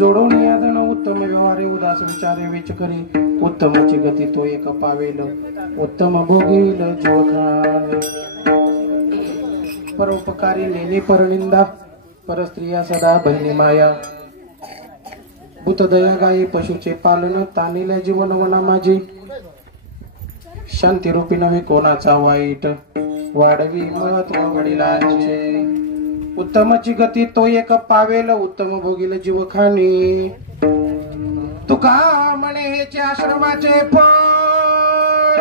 जोडोनिया धन उत्तम व्यवहारे उदास विचारे विच करी उत्तमची गती तो एक पावेल उत्तम भोगील जीवखान परोपकारी नेने परनिंदा परस्त्रिया सदा बहिणी माया भूतदया गायी पशुचे पालन तानिल्या जीवन वना माझी शांती रूपी नव्हे कोणाचा वाईट वाढवी महत्व वडिलांचे उत्तमची गती तो एक पावेल उत्तम भोगील जीवखानी तुका म्हणे हेचे आश्रमाचे फळ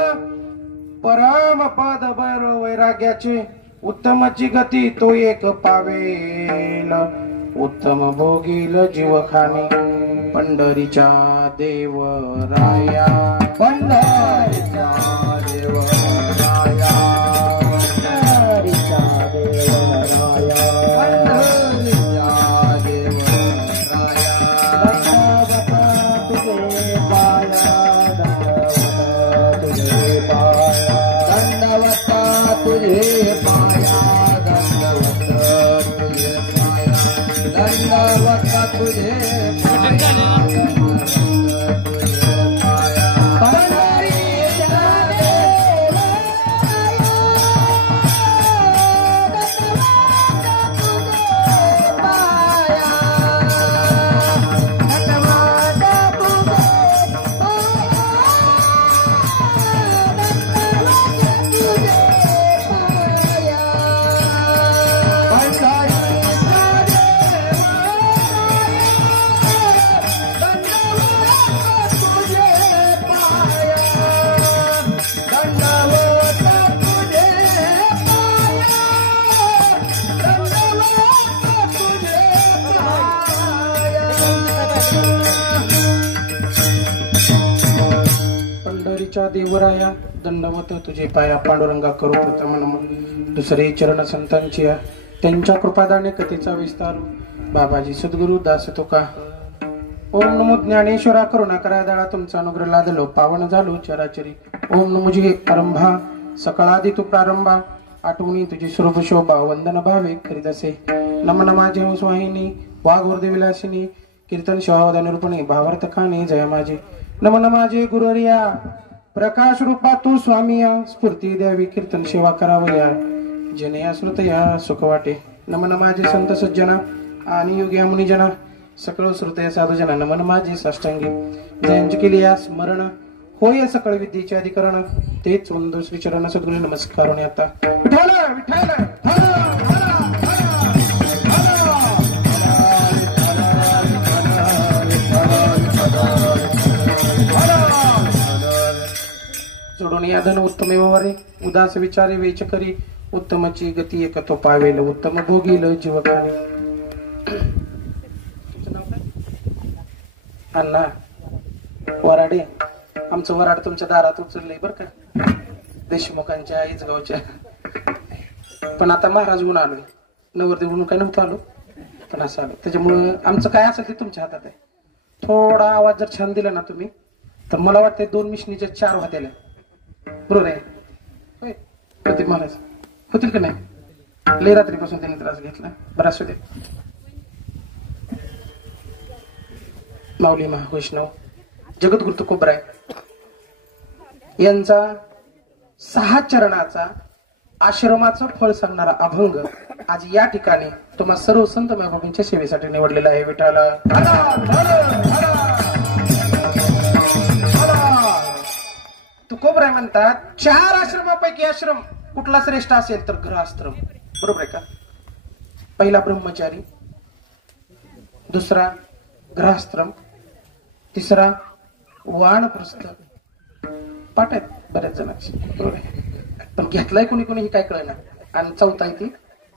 परम पद बर वैराग्याचे उत्तमची गती तो एक पावेल उत्तम भोगील जीवखानी पंढरीच्या देवराया पंढरीच्या देवराया पंढरीच्या देवराया पंढरीच्या देवराया दंडवत तुझे पाया दंडवत तुझे पाया दंडवत तुझे देवराया दंडवत तुझे पाया पांडुरंगा करू प्रथम नमन दुसरे चरण संतांची त्यांच्या कृपादाने कथेचा विस्तार बाबाजी सद्गुरु दास तुका ओम नमो ज्ञानेश्वरा करुणा करा दळा तुमचा अनुग्रह लादलो पावन झालो चराचरी ओम नमो जी आरंभा सकळादी तू प्रारंभा आठवणी तुझी स्वरूप शोभा वंदन भावे करीत असे नमन माझे हंस वाहिनी वाघ वरदे विलासिनी कीर्तन शोभावदा निरूपणी भावार्थ खाणी जय माझे नमन माझे गुरुवर्या प्रकाश रूपा तू स्वामी स्फूर्ती द्यावी कीर्तन सेवा करावया जने श्रुत या सुख वाटे नमन माझे संत सज्जना आणि योगी मुनिजना सकळ श्रुतय साधू जना नमन माझे साष्टांगी जयांची केली या स्मरण होय सकळ विद्येचे अधिकरण तेच वंदो श्री चरण सद्गुरू नमस्कार आता विठ्ठल विठ्ठल जोडून याधन उत्तम व्यवहारे उदास विचारे वेच करी उत्तमची गती एकतो पावेल उत्तम भोगील जीवखानी अण्णा वराडे आमचं वराड तुमच्या दारात उचललंय बर का देशमुखांच्या आईजगावच्या पण आता महाराज गुण आलोय नवरदेव म्हणून काय नव्हतं आलो पण असं आलो त्याच्यामुळं आमचं काय असेल ते तुमच्या हातात आहे थोडा आवाज जर छान दिला ना तुम्ही तर मला वाटतंय 2 मिशनीच्या 4 होत्याला बरोबर आहे प्रदीप महाराज होतील का नाही लय रात्रीपासून त्यांनी त्रास घेतला बरं असू दे माऊली महावैष्णव जगद्गुरु तुकोबराय यांचा 6 चरणाचा आश्रमाचं फळ सांगणारा अभंग आज या ठिकाणी तुम्हा सर्व संत बाबांच्या सेवेसाठी निवडलेला आहे विठाला तुकोबराय म्हणतात 4 आश्रमापैकी आश्रम कुठला श्रेष्ठ असेल तर गृहस्थाश्रम बरोबर आहे का पहिला ब्रह्मचारी दुसरा गृहस्थाश्रम तिसरा वानप्रस्थ पाठ आहेत बऱ्याच जणांची बरोबर आहे पण घेतलाय कोणी कोणी काय कळना आणि चौथा आहे ती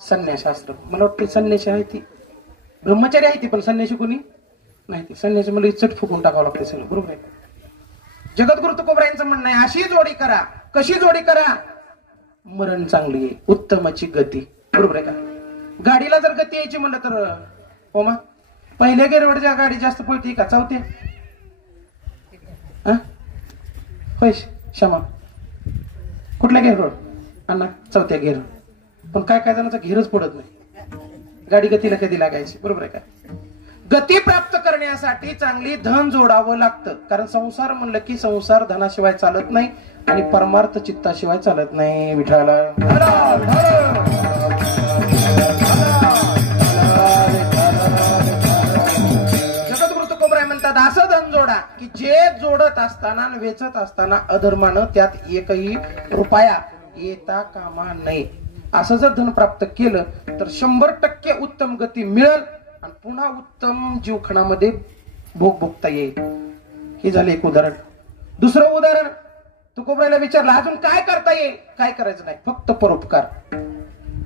संन्यास आश्रम मला वाटतं संन्यासी आहे ती ब्रह्मचारी आहे ती पण संन्यासी कोणी नाही ती संन्यासी मला इच्छट फुकून टाकावं लागते सगळं बरोबर आहे जगद्गुरु तुकोबरायांचं म्हणणं आहे अशी जोडी करा कशी जोडी करा मरण चांगली आहे उत्तमची गती बरोबर आहे का गाडीला जर गती यायची म्हणलं तर हो मा पहिल्या गेरवरच्या गाडी जास्त पळते का चौथ्या होय क्षमा कुठल्या घेर रोड अण्णा चौथ्या घेर पण काय काय जणांचा घेरच पडत नाही गाडी गतीला कधी लागायची बरोबर आहे का गती प्राप्त करण्यासाठी चांगली धन जोडावं लागतं कारण संसार म्हणलं की संसार धनाशिवाय चालत नाही आणि परमार्थ चित्ताशिवाय चालत नाही विठाला जगद्गुरु तुकोबराय म्हणतात असं धन जोडा की जे जोडत असताना वेचत असताना अधर्मानं त्यात एकही रुपया येता कामा नये असं जर धन प्राप्त केलं तर 100% उत्तम गती मिळेल आणि पुन्हा उत्तम जीवखणामध्ये भोग भोगता येईल. हे झालं एक उदाहरण. दुसरं उदाहरण, तुकोबाईला विचारलं अजून काय करता येईल. काय करायचं नाही, फक्त परोपकार.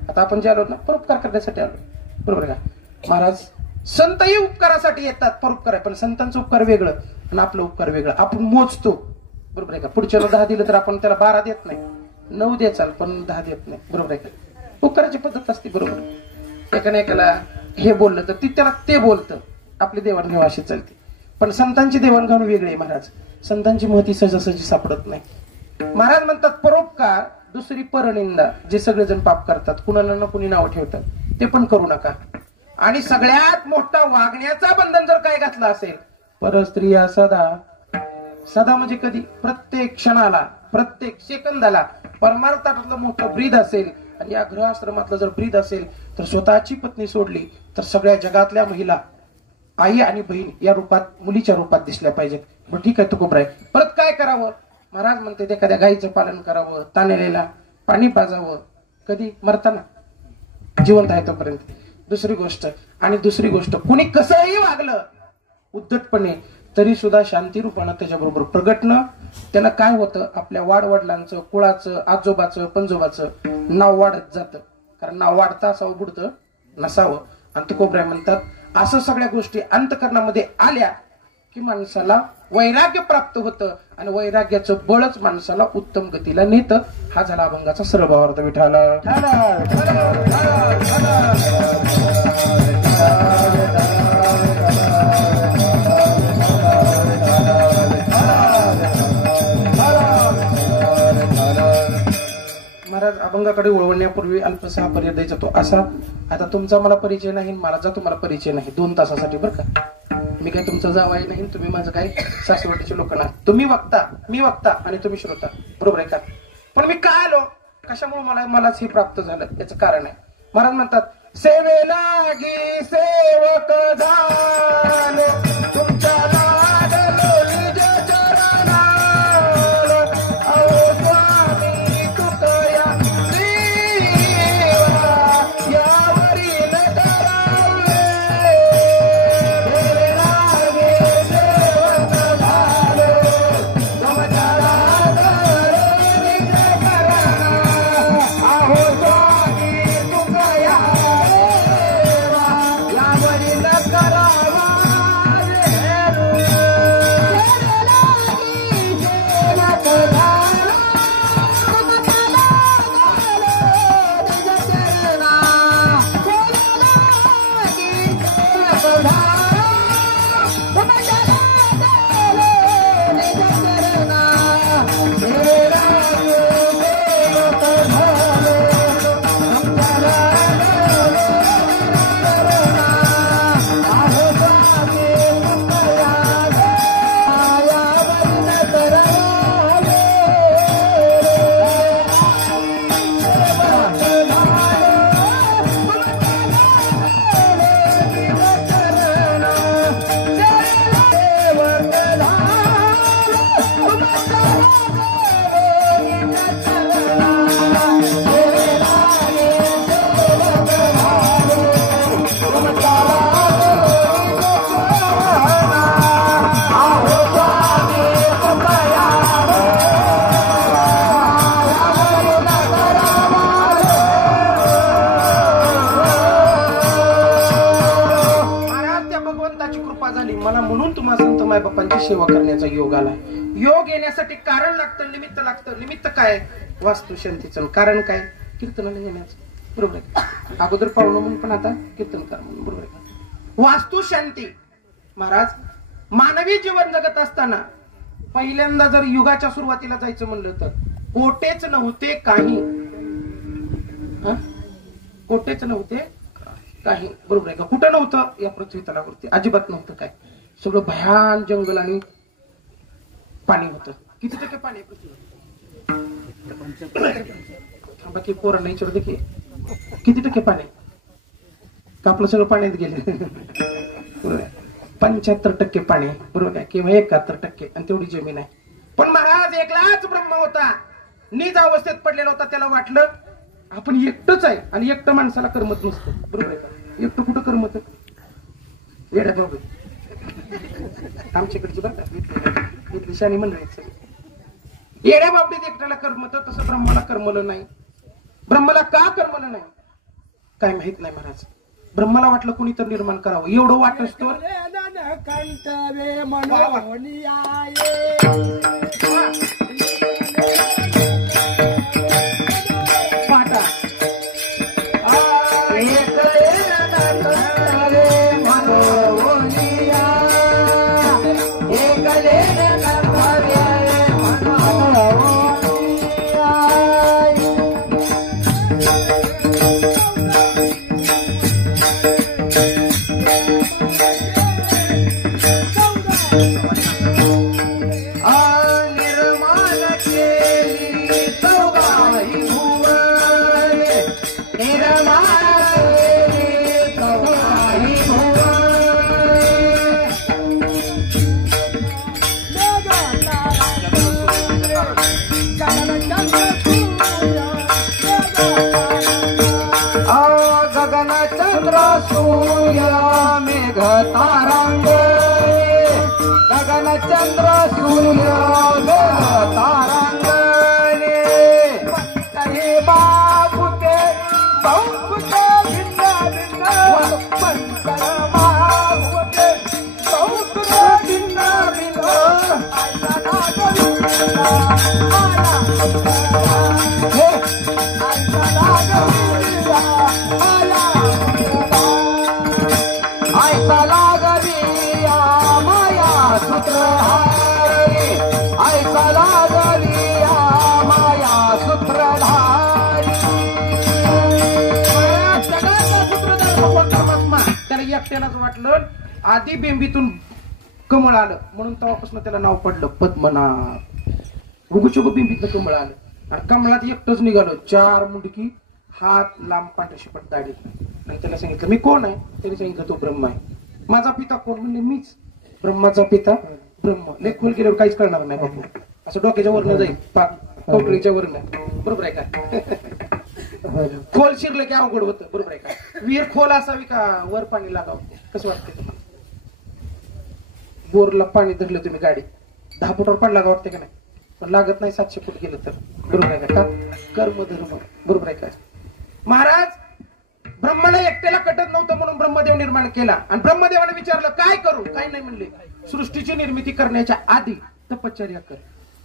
आता आपण जे आलो ना परोपकार करण्यासाठी आलो, बरोबर का महाराज. संतही उपकारासाठी येतात, परोपकार आहे, पण संतांचं उपकार वेगळं आणि आपलं उपकार वेगळं. आपण मोजतो, बरोबर आहे का. पुढच्याला 10 दिलं तर आपण त्याला 12 देत नाही, 9 द्याचाल पण 10 देत नाही, बरोबर आहे का. उपकाराची पद्धत असते, बरोबर. एकाने एकाला हे बोललं तर ती त्याला ते बोलतं, आपली देवाणघेवाण अशी चालते. पण संतांची देवाणघेवाण वेगळी आहे महाराज. संतांची महती सहजासहजी सापडत नाही. महाराज म्हणतात परोपकार, दुसरी परनिंदा. जे सगळेजण पाप करतात, कुणाला ना कुणी नाव ठेवतात, ते पण करू नका. आणि सगळ्यात मोठा वागण्याचा बंधन जर काय घातला असेल, परस्त्रिया सदा. सदा म्हणजे कधी, प्रत्येक क्षणाला, प्रत्येक सेकंदाला. परमार्थातलं मोठं ब्रीद असेल आणि या गृहाश्रमातलं जर ब्रीद असेल तर स्वतःची पत्नी सोडली तर सगळ्या जगातल्या महिला आई आणि बहीण या रूपात, मुलीच्या रूपात दिसल्या पाहिजेत. मग ठीक आहे तुकोबराय, परत काय करावं. महाराज म्हणते एखाद्या गायीचं पालन करावं, तानेलेला पाणी पाजावं, कधी मरताना, जिवंत आहे तोपर्यंत. दुसरी गोष्ट कुणी कसंही वागलं उद्धटपणे तरी सुद्धा शांती रूपानं त्याच्याबरोबर प्रगटणं. त्याला काय होतं, आपल्या वाडवडिलांचं, कुळाचं, आजोबाचं, पंजोबाचं नाव वाढत जातं. कारण नाव वाढता असावं, बुडतं नसावं. आणि तुकोबराय म्हणतात असं सगळ्या गोष्टी अंतकरणामध्ये आल्या की माणसाला वैराग्य प्राप्त होतं आणि वैराग्याचं बळच माणसाला उत्तम गतीला नेतं. हा झाला अभंगाचा सरळ भावार्थ. विठाला महाराज अभंगाकडे वळवण्यापूर्वी अल्पसा हा पर्याय द्यायचा तो असा. आता तुमचा मला परिचय नाही, माझा तुम्हाला परिचय नाही, 2 तासासाठी बरं का. मी काय तुमचं जावाई नाही, तुम्ही माझं काय सासवडीचे लोक नाही. तुम्ही वक्ता, मी वक्ता आणि तुम्ही श्रोता, बरोबर आहे का. पण मी काय आलो, कशामुळे मलाच हे प्राप्त झालं, याचं कारण आहे. महाराज म्हणतात सेवेला गी सेवक झालो, तुमच्या लागलो निज चरणाला. अहो स्वामी तुकया देवा, यावरी न करावे. सेवेला गे सेवक झालो, तुमच्या लागलो निज चरणाला. अहो स्वामी तुकया देवा, यावरी न करावा. मला म्हणून तुम्हाला संत माय बापांची सेवा करण्याचा योग आला. योग येण्यासाठी कारण लागतं, निमित्त लागतं. निमित्त काय, वास्तुशांतीचं. कारण काय, कीर्तनाला येण्याचं, बरोबर आहे. अगोदर पाहुणं म्हणून पण आता कीर्तनकार म्हणून, बरोबर आहे. वास्तुशांती. महाराज मानवी जीवन जगत असताना पहिल्यांदा जर युगाच्या सुरुवातीला जायचं म्हणलं तर कोटेच नव्हते काही, कोटेच नव्हते काही, बरोबर आहे का. कुठं नव्हतं, या पृथ्वी तलावरती अजिबात नव्हतं काय. सगळं भयान जंगल आणि पाणी होतं. किती टक्के पाणी थांबा की पोरं नाही विचारते की किती टक्के पाणी का, आपलं सगळं पाण्यात गेले. बरोबर आहे. 75% पाणी, बरोबर आहे, किंवा 71%, आणि तेवढी जमीन आहे. पण महाराज एकलाच ब्रह्म होता, निज अवस्थेत पडलेला होता. त्याला वाटलं आपण एकटंच आहे आणि एकटं माणसाला करमत नसतं, बरोबर आहे का? एकटं कुठं करमत? येड्या बाबा आमच्याकडची बघा इथली शानी मंडळीच येड्या बाबतीत एकट्याला करमत, तसं ब्रह्माला करमलं नाही. ब्रह्माला का करमलं नाही काय माहित नाही महाराज. ब्रह्माला वाटलं कोणी तर निर्माण करावं, एवढं वाटत असतो चंद्र सूर्य तारांगणे बाबुते बहुते भिन्न भिन्न पंचर बाबुते बहुते भिन्न भिन्न एकट्यालाच वाटलं आधी बेंबीतून कमळ आलं म्हणून तेव्हापासून त्याला नाव पडलं पद्मनाभ. उगुचुगु बेंबीतलं कमळ आलं आणि कमळात एकटंच निघालो, 4 मुंडकी, हात लांब, पांढरी शिपट दाढी. आणि त्याला सांगितलं मी कोण आहे? त्याने सांगितलं तो ब्रह्मा आहे. माझा पिता कोण? म्हणजे मीच. ब्रह्माचा पिता ब्रह्म. लेख खोल केल्यावर काहीच कळणार नाही बापू, असं डोक्याच्या वरनं जाईल, कवटळीच्या वरनं, बरोबर आहे का? खोल शिरलं की अवघड होतं, बरोबर आहे का? विहीर खोल असावी का वर पाणी लागावं? कसं वाटतं तुम्हाला? बोरला पाणी धरलं तुम्ही, गाडी 10 फुटावर पाणी लागावं वाटते का नाही? पण लागत नाही 700 फूट गेलं तर, बरोबर आहे का? कर्म धर्म, बरोबर आहे का? महाराज ब्रह्माला एकट्याला कटत नव्हतं म्हणून ब्रह्मदेव निर्माण केला. आणि ब्रह्मदेवाने विचारलं काय करू? काय नाही म्हणले, सृष्टीची निर्मिती करण्याच्या आधी तपश्चर्या कर.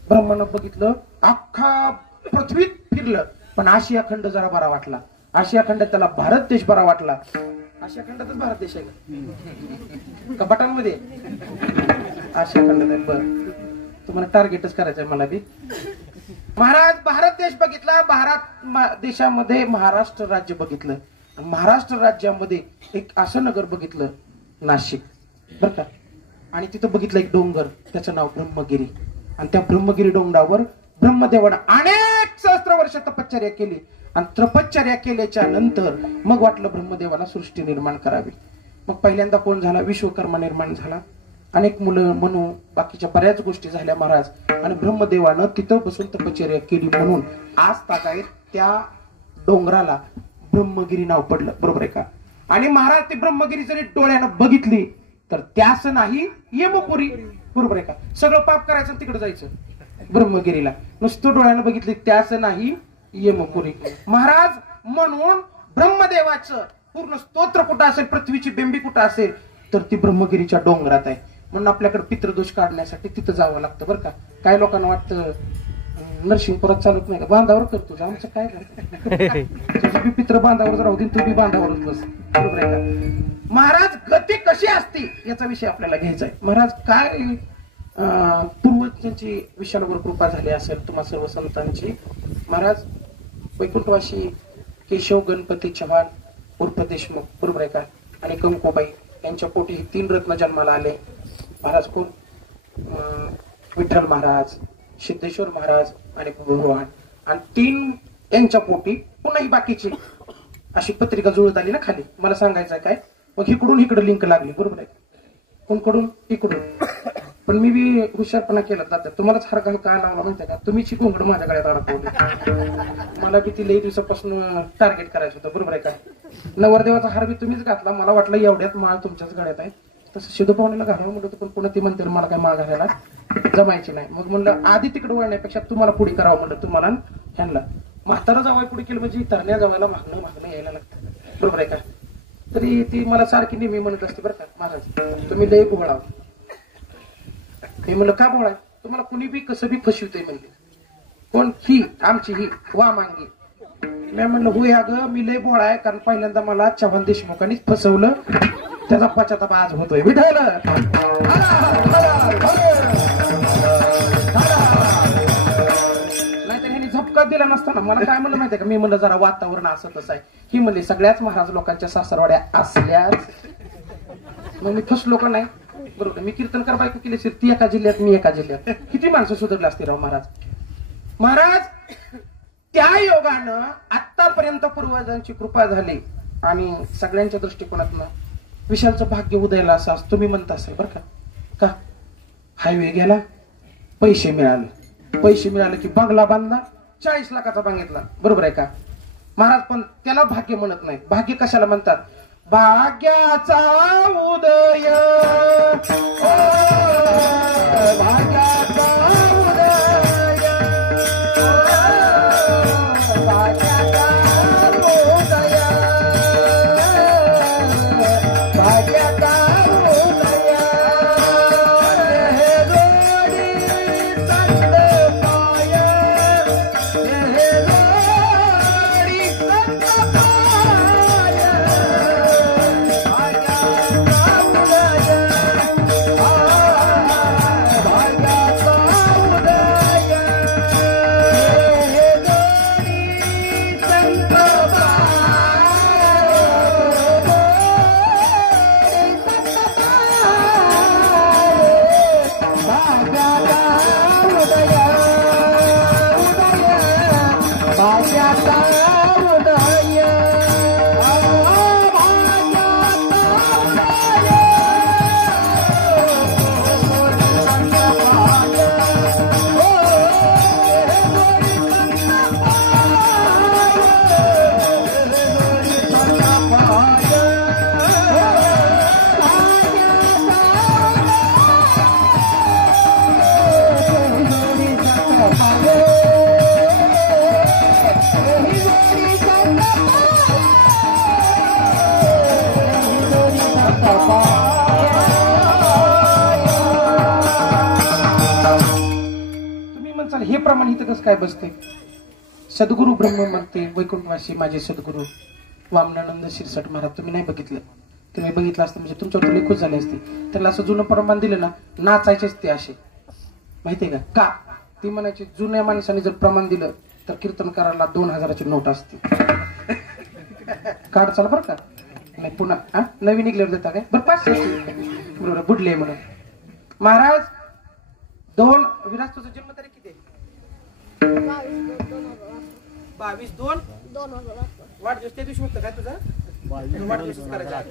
ब्रह्मानं बघितलं, अख्खा पृथ्वीत फिरलं, पण आशिया खंड जरा बरा वाटला. आशिया खंड त्याला भारत देश बरा वाटला. आशिया खंडातच भारत देश आहे का बटांमध्ये? आशिया खंडात आहे. बरं, तुम्हाला टार्गेटच करायचंय मला बी. महाराज भारत देश बघितला, भारत देशामध्ये महाराष्ट्र राज्य बघितलं, महाराष्ट्र राज्यामध्ये एक असं नगर बघितलं, नाशिक, बर का? आणि तिथं बघितलं एक डोंगर, त्याचं नाव ब्रह्मगिरी. आणि त्या ब्रह्मगिरी डोंगरावर ब्रह्मदेवानं अनेक सहस्त्र वर्ष तपश्चर्या केली. आणि तपश्चर्या केल्याच्या नंतर मग वाटलं ब्रह्मदेवाला सृष्टी निर्माण करावी. मग पहिल्यांदा कोण झाला? विश्वकर्मा निर्माण झाला. अनेक मुलं, मनू, बाकीच्या बऱ्याच गोष्टी झाल्या महाराज. आणि ब्रह्मदेवानं तिथं बसून तपश्चर्या केली म्हणून आज तागायत त्या डोंगराला ब्रह्मगिरी नाव पडलं, बरोबर आहे का? आणि महाराज ती ब्रह्मगिरी जरी डोळ्यानं बघितली तर त्यास नाही यमपुरी, बरोबर आहे का? सगळं पाप करायचं तिकडे जायचं ब्रह्मगिरीला. नुसतं डोळ्यानं बघितली त्यास नाही यमपुरी. महाराज म्हणून ब्रह्मदेवाचं पूर्ण स्तोत्र कुठं असेल, पृथ्वीची बेंबी कुठं असेल, तर ती ब्रह्मगिरीच्या डोंगरात आहे. म्हणून आपल्याकडे पितृदोष काढण्यासाठी तिथं जावं लागतं, बरं का? काय लोकांना वाटतं नरसिंहपुरात चालत नाही का? बांधावर करतो, आमचं काय तुझी पित्र बांधावर राहू दे, तू बी बांधावरच बस, बरोबर आहे का? महाराज गती कशी असती याचा विषय आपल्याला घ्यायचा आहे. महाराज काय पूर्वजांची विशालवर कृपा झाली असेल तुम्हा सर्व संतांची. महाराज वैकुंठवासी केशव गणपती चव्हाण उर्फ देशमुख, बरोबर आहे का? आणि कंकोबाई यांच्या पोटी 3 रत्न जन्माला आले. महाराज कोण? विठ्ठल महाराज, सिद्धेश्वर महाराज आणि भगवान. आणि 3 यांच्या पोटी पुन्हा ही बाकीची अशी पत्रिका जुळत आली ना खाली. मला सांगायचं काय, मग इकडून इकडे लिंक लागली, बरोबर आहे? कोणकडून? इकडून पण मी बी हुशारपणा केला दादा. तुम्हालाच हार घाल काय लावला माहितीये का? तुम्हीची कोंगड माझ्या गळ्यात अडकवली. मला बी ती लई दिवसापासून टार्गेट करायचं होतं, बरोबर आहे का? नवरदेवाचा हार बी तुम्हीच घातला. मला वाटलं एवढ्यात माळ तुमच्याच गळ्यात आहे. तसं सिद्धू पाहुण्याला घालावं म्हणत पण पुन्हा ती म्हणते मला काय माळ घालायला जमायची नाही. मग म्हणलं आधी तिकडे वळण्यापेक्षा तुम्हाला पुढे करावं म्हणलं, तुम्हाला ह्यांना. म्हातारा जावाय पुढे केलं म्हणजे तरण्या जावायला मागणं यायला लागतं, बरोबर आहे का? तरी ती मला सारखी नेहमी म्हणत असते बरं का, महाराज तुम्ही लय भोळा. मी म्हणलं का भोळा? तुम्हाला कुणी बी कसं बी फसवतंय म्हणले. कोण? ही आमची ही वा मांगी. मी म्हणलं होय अगं मी लय भोळा आहे, कारण पहिल्यांदा मला चव्हाण देशमुखांनीच फसवलं, त्याचा पश्चाताप आज होतोय. विठ्ठल नाहीतर ह्यांनी झपका दिला नसताना. मला काय म्हणलं माहितीये का? मी म्हणलं जरा वातावरण असं तसं आहे. ही म्हणली सगळ्याच महाराज लोकांच्या सासरवाड्या असल्याच. मग मी फसलो का नाही? बरोबर. मी कीर्तनकार बायको केली असेल, ती एका जिल्ह्यात मी एका जिल्ह्यात. किती माणसं सुधारली असते राव महाराज. महाराज त्या योगानं आतापर्यंत पूर्वजांची कृपा झाली आणि सगळ्यांच्या दृष्टिकोनातनं विशालचं भाग्य उदयाला असं तुम्ही म्हणता असेल बरं का? हायवे गेला, पैसे मिळाले की बंगला बांधला, 40 लाखाचा बांगितला, बरोबर आहे का? महाराज पण त्याला भाग्य म्हणत नाही. भाग्य कशाला म्हणतात? भाग्याचा उदय, भाग्याचा उदय, भाग्याचा उदय, भाग्याचा उदय, हे जोडी संत पाय, हे जोडी संत पाय, हे प्रमाण इथं कसं काय बसते? सद्गुरु ब्रह्म म्हणते वैकुंठवासी माझे सद्गुरु वामनानंद शिरसाट महाराज. तुम्ही नाही बघितलं, तुम्ही बघितलं असतं म्हणजे तुमच्यावर तुला खुश झाले असते. त्याला असं जुनं प्रमाण दिलं ना, नाचायचेच ते असे, माहितीये का? ती म्हणायची जुन्या माणसाने जर प्रमाण दिलं तर कीर्तनकाराला 2000ची नोट असते. काढ चला बरं का? नाही पुन्हा नवीन निघल्यावर देता काय? बरं 500 बरोबर बुडले म्हणून. महाराज 2 विराज तुझा जन्मतारीख किती आहे? 22/2/2000. वाढदिवस त्या दिवशी होतं काय तुझा? वाढदिवस करायचा.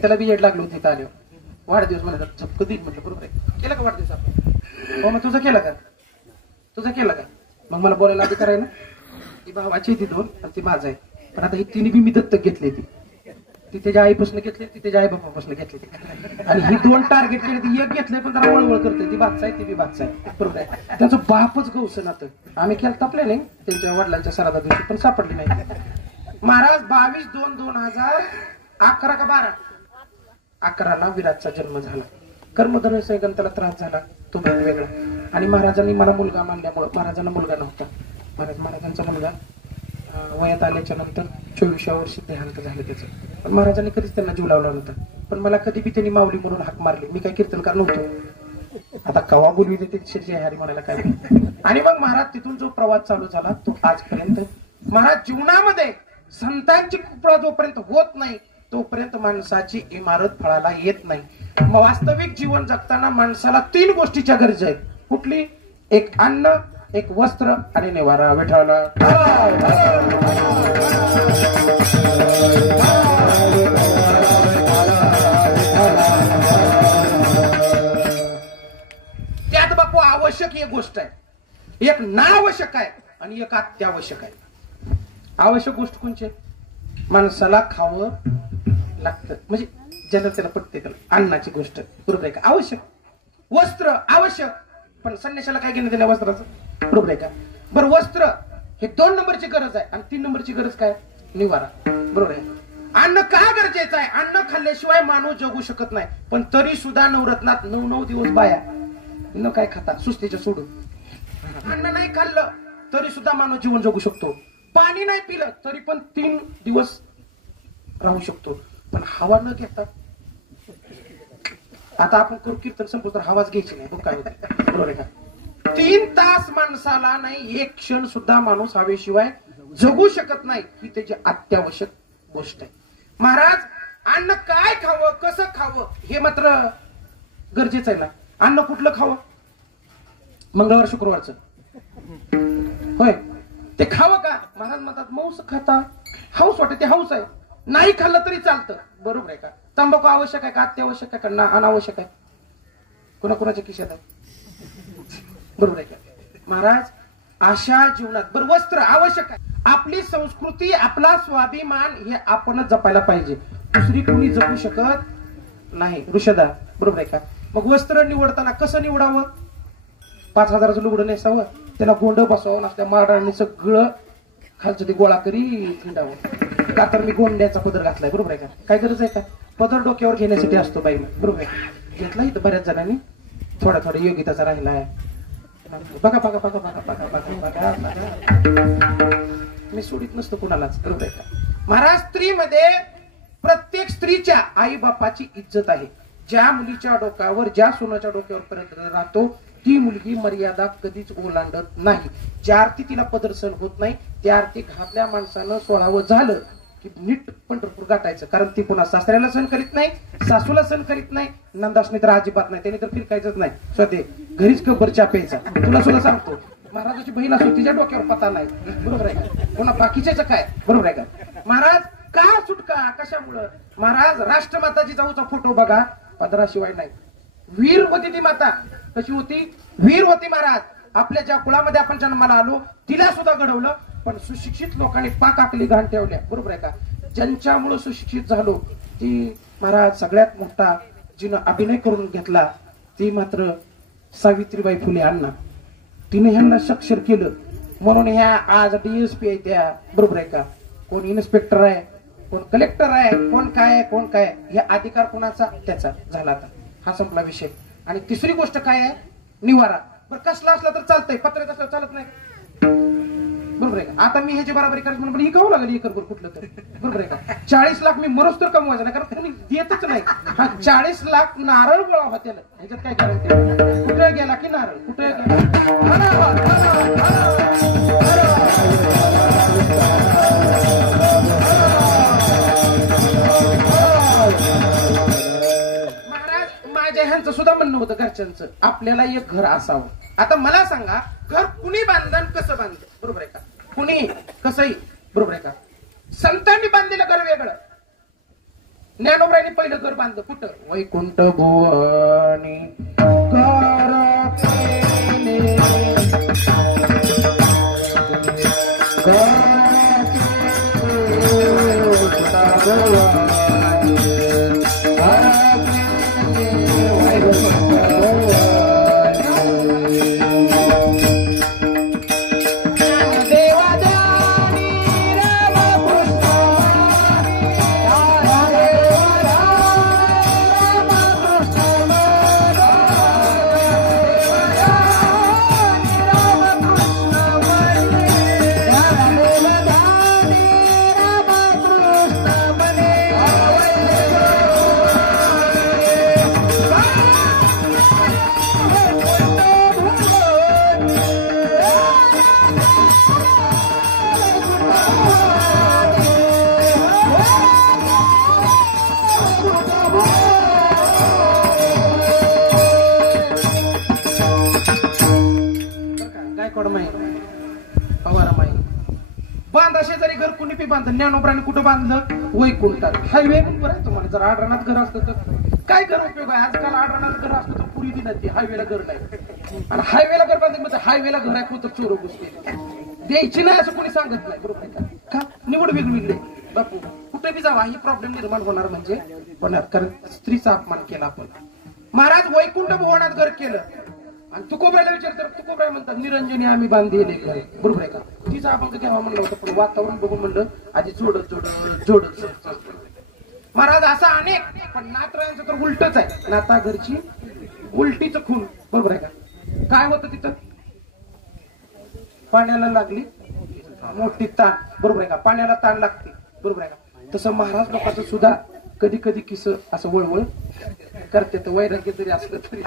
त्याला बी येड लागलं होती इथं आले. वाढदिवस म्हणतात झपक दिन म्हटलं, बरोबर आहे. केला का वाढदिवस आपण? हो मग तुझा केला का? तुझा केला का? मग मला बोलायला अधिकार आहे ना? ती भावाची ती 2 आणि ती माझा आहे. पण आता ही तिने बी मी दत्तक घेतली. ती त्याच्या आईपासून घेतली, ती त्याच्या आई बापापासून घेतली. आणि ही 2 टार्गेट केले. ती एक घेतलंय पण जरा वळवळ करते. ती बादशाह आहे, ती बी बादशाह आहे, बरोबर आहे. त्यांचं बापच गौसन नातं. आम्ही केलं तापले नाही त्यांच्या वडिलांच्या सरादा दिवशी, पण सापडली नाही. महाराज 22/2/2011 का 12? 11ला विराजचा जन्म झाला. कर्मधर्म संगंताला त्रास झाला, तो वेगळा. आणि महाराजांनी मला मुलगा मानल्यामुळे, महाराजांना मुलगा नव्हता. महाराजांचा मुलगा वयात आल्याच्या नंतर 24व्या वर्षी देहांत झालं त्याचं. पण महाराजांनी कधीच त्यांना जीव लावला नव्हता. पण मला कधी बी त्यांनी माऊली म्हणून हाक मारली. मी काय कीर्तनकार नव्हतो. आता कवा बोलवी देते शिरजी हरी म्हणायला काय. आणि मग महाराज तिथून जो प्रवास चालू झाला तो आजपर्यंत. महाराज जीवनामध्ये संतांची कृपा जोपर्यंत होत नाही तोपर्यंत माणसाची इमारत फळाला येत नाही. वास्तविक जीवन जगताना माणसाला 3 गोष्टीच्या गरजा आहेत. कुठली? एक अन्न, एक वस्त्र आणि निवारा. विठ्ठला गोष्ट आहे, एक ना आवश्यक आहे आणि एक अत्यावश्यक आहे. आवश्यक गोष्ट कोणची? माणसाला खावं लागतं, म्हणजे ज्याला त्याला पटते त्याला, अन्नाची गोष्ट, बरोबर आहे का? आवश्यक. वस्त्र आवश्यक, पण संन्याशाला काय घेणं दिलं वस्त्राचं, बरोबर आहे का? बरं, वस्त्र हे 2 नंबरची गरज आहे आणि 3 नंबरची गरज काय? निवारा, बरोबर आहे. अन्न का गरजेचं आहे? अन्न खाल्ल्याशिवाय माणूस जगू शकत नाही, पण तरी सुद्धा नवरत्नात 9 दिवस बाया न काय खाता, सुस्तीच्या सोडून. अन्न नाही खाल्लं तरी सुद्धा माणूस जीवन जगू शकतो, पाणी नाही पिलं तरी पण 3 दिवस राहू शकतो, पण हवा न घेता. आता आपण करू कीर्तन संपलं तर हवाच घ्यायची नाही, बघ काय होतं, बरोबर आहे का? 3 तास माणसाला नाही, 1 क्षण सुद्धा माणूस हवेशिवाय जगू शकत नाही, ही त्याची अत्यावश्यक गोष्ट आहे. महाराज, अन्न काय खावं, कसं खावं हे मात्र गरजेचं आहे ना. अन्न कुठलं खावं? मंगळवार शुक्रवारचं, होय, ते खावं का? महाराज म्हणतात मांस खाता, हाऊस वाटते, ते हाऊस आहे, नाही खाल्लं तरी चालतं, बरोबर आहे का? तंबाखू आवश्यक आहे का, अत्यावश्यक आहे का, अनावश्यक आहे? कोणाकोणाच्या खिशात आहे, बरोबर आहे का? महाराज, अशा जीवनात बरं वस्त्र आवश्यक आहे. आपली संस्कृती, आपला स्वाभिमान हे आपणच जपायला पाहिजे, दुसरी कोणी जपू शकत नाही. ऋषदा, बरोबर आहे का? मग वस्त्र निवडताना कसं निवडावं? 5,000चं लुगडं नेसावं, त्याला गोंड बसवावं, नसल्या माडाने सगळं खालचं ते गोळा करी हिंडावं, का तर मी गोंड्याचा पदर घातलाय, बरोबर आहे का? काय गरज आहे का? पदर डोक्यावर घेण्यासाठी असतो बाई, बरोबर आहे? घेतला इथं बऱ्याच जणांनी, थोडा योगिताचा राहिलाय. बघा बघा बघा बघा बघा बघा बघा, मी सोडित नसतो कुणालाच, बरोबर आहे का? महाराज, स्त्रीमध्ये प्रत्येक स्त्रीच्या आई बापाची इज्जत आहे. ज्या मुलीच्या डोक्यावर, ज्या सोनाच्या डोक्यावर पर्यंत राहतो, ती मुलगी मर्यादा कधीच ओलांडत नाही. ज्या अर्थी तिला पदर सहन होत नाही, त्या अर्थी घातल्या माणसानं सोडावं झालं की नीट पंढरपूर गाठायचं, कारण ती पुन्हा सासऱ्याला सहन करीत नाही, सासूला सहन करीत नाही, नंदासने तर अजिबात नाही, त्याने तर फिरकायचंच नाही, स्वतः घरीच कबर चापायचा. तुला सुद्धा सांगतो, महाराजाची बहीण असो, तिच्या डोक्यावर पता नाही, बरोबर आहे का? पुन्हा बाकीच्याच काय, बरोबर आहे का? महाराज, का सुटका, कशामुळं? महाराज, राष्ट्रमाता जिजाऊचा फोटो बघा, पदराशिवाय नाही. वीर होती ती माता, कशी होती? वीर होती. महाराज, आपल्या ज्या कुळामध्ये आपण जन्माला आलो तिला सुद्धा घडवलं, पण सुशिक्षित लोकांनी पाक आकली घाण ठेवल्या, बरोबर आहे का? ज्यांच्यामुळे सुशिक्षित झालो, ती महाराज सगळ्यात मोठा जिनं अभिनय करून घेतला ती मात्र सावित्रीबाई फुले अण्णा. तिने ह्यांना साक्षर केलं, म्हणून ह्या आज DSP आहे त्या, बरोबर आहे का? कोण इन्स्पेक्टर आहे, कोण कलेक्टर आहे, कोण काय, कोण काय, हे अधिकार कोणाचा? त्याचा झाला. आता हा संपला विषय. आणि तिसरी गोष्ट काय आहे? निवारा. बरं, कसला असला तर चालतंय, पत्र्यात असलं चालत नाही, बरोबर आहे का? आता मी ह्याची बराबरी करायची म्हणून ही खावं लागेल एकर कुठलं तर, बरोबर आहे का? 40 लाख मी मरोच तर कमवायचं नाही, कारण त्यांनी देतच नाही. हा 40 लाख नारळ गोळा त्याला, ह्याच्यात काय करायचं? कुठे गेला की नारळ, कुठे ह्यांचं सुद्धा म्हणणं होतं घरच्यांचं, आपल्याला एक घर असावं. आता मला सांगा, घर कुणी बांधन, कसं बांधलं, बरोबर आहे का? कुणी कसंही, बरोबर आहे का? संतांनी बांधलेलं घर वेगळं, ज्ञानोबरायांनी पहिलं घर बांधलं कुठं? वैकुंठ भुवनी बांधा शेजारी घर कुणी बी बांधलं. ज्ञानोबरांनी कुठं बांधलं? वैकुंठात. हायवे पण बरं तुम्हाला जर आढळणात घर असतं तर काय कर उपयोग आहे? आजकाल आढळणात घर असतं तर निवडी दिली हायवेला घर नाही आणि हायवेला घर बांधले म्हणजे हायवेला घर आहे तर चोर घुसते द्यायची नाही असं कोणी सांगत नाही बरोबर आहे का निवड वेगवेगळी बापू कुठे बी जावा ही प्रॉब्लेम निर्माण होणार म्हणजे होणार कारण स्त्रीचा अपमान केला आपण महाराज वैकुंठ भुवनात घर केलं आणि तुकोबराला विचारतात तुकोबरा म्हणतात निरंजनी आम्ही बांधलेले घर बरोबर आहे का तिचा आपण घ्यावा म्हणलं होतं पण वातावरण बघून म्हणलं आधी जोडत महाराज असा अनेक पण नातरांचं तर उलटच आहे नाता घरची उलटीच खून बरोबर आहे का काय होतं तिथं पाण्याला लागली मोठी ताण बरोबर आहे का पाण्याला ताण लागते बरोबर आहे का तसं महाराज लोकांचं सुद्धा कधी कधी किस असं वळवळ करते तर वैराग्य जरी असलं तरी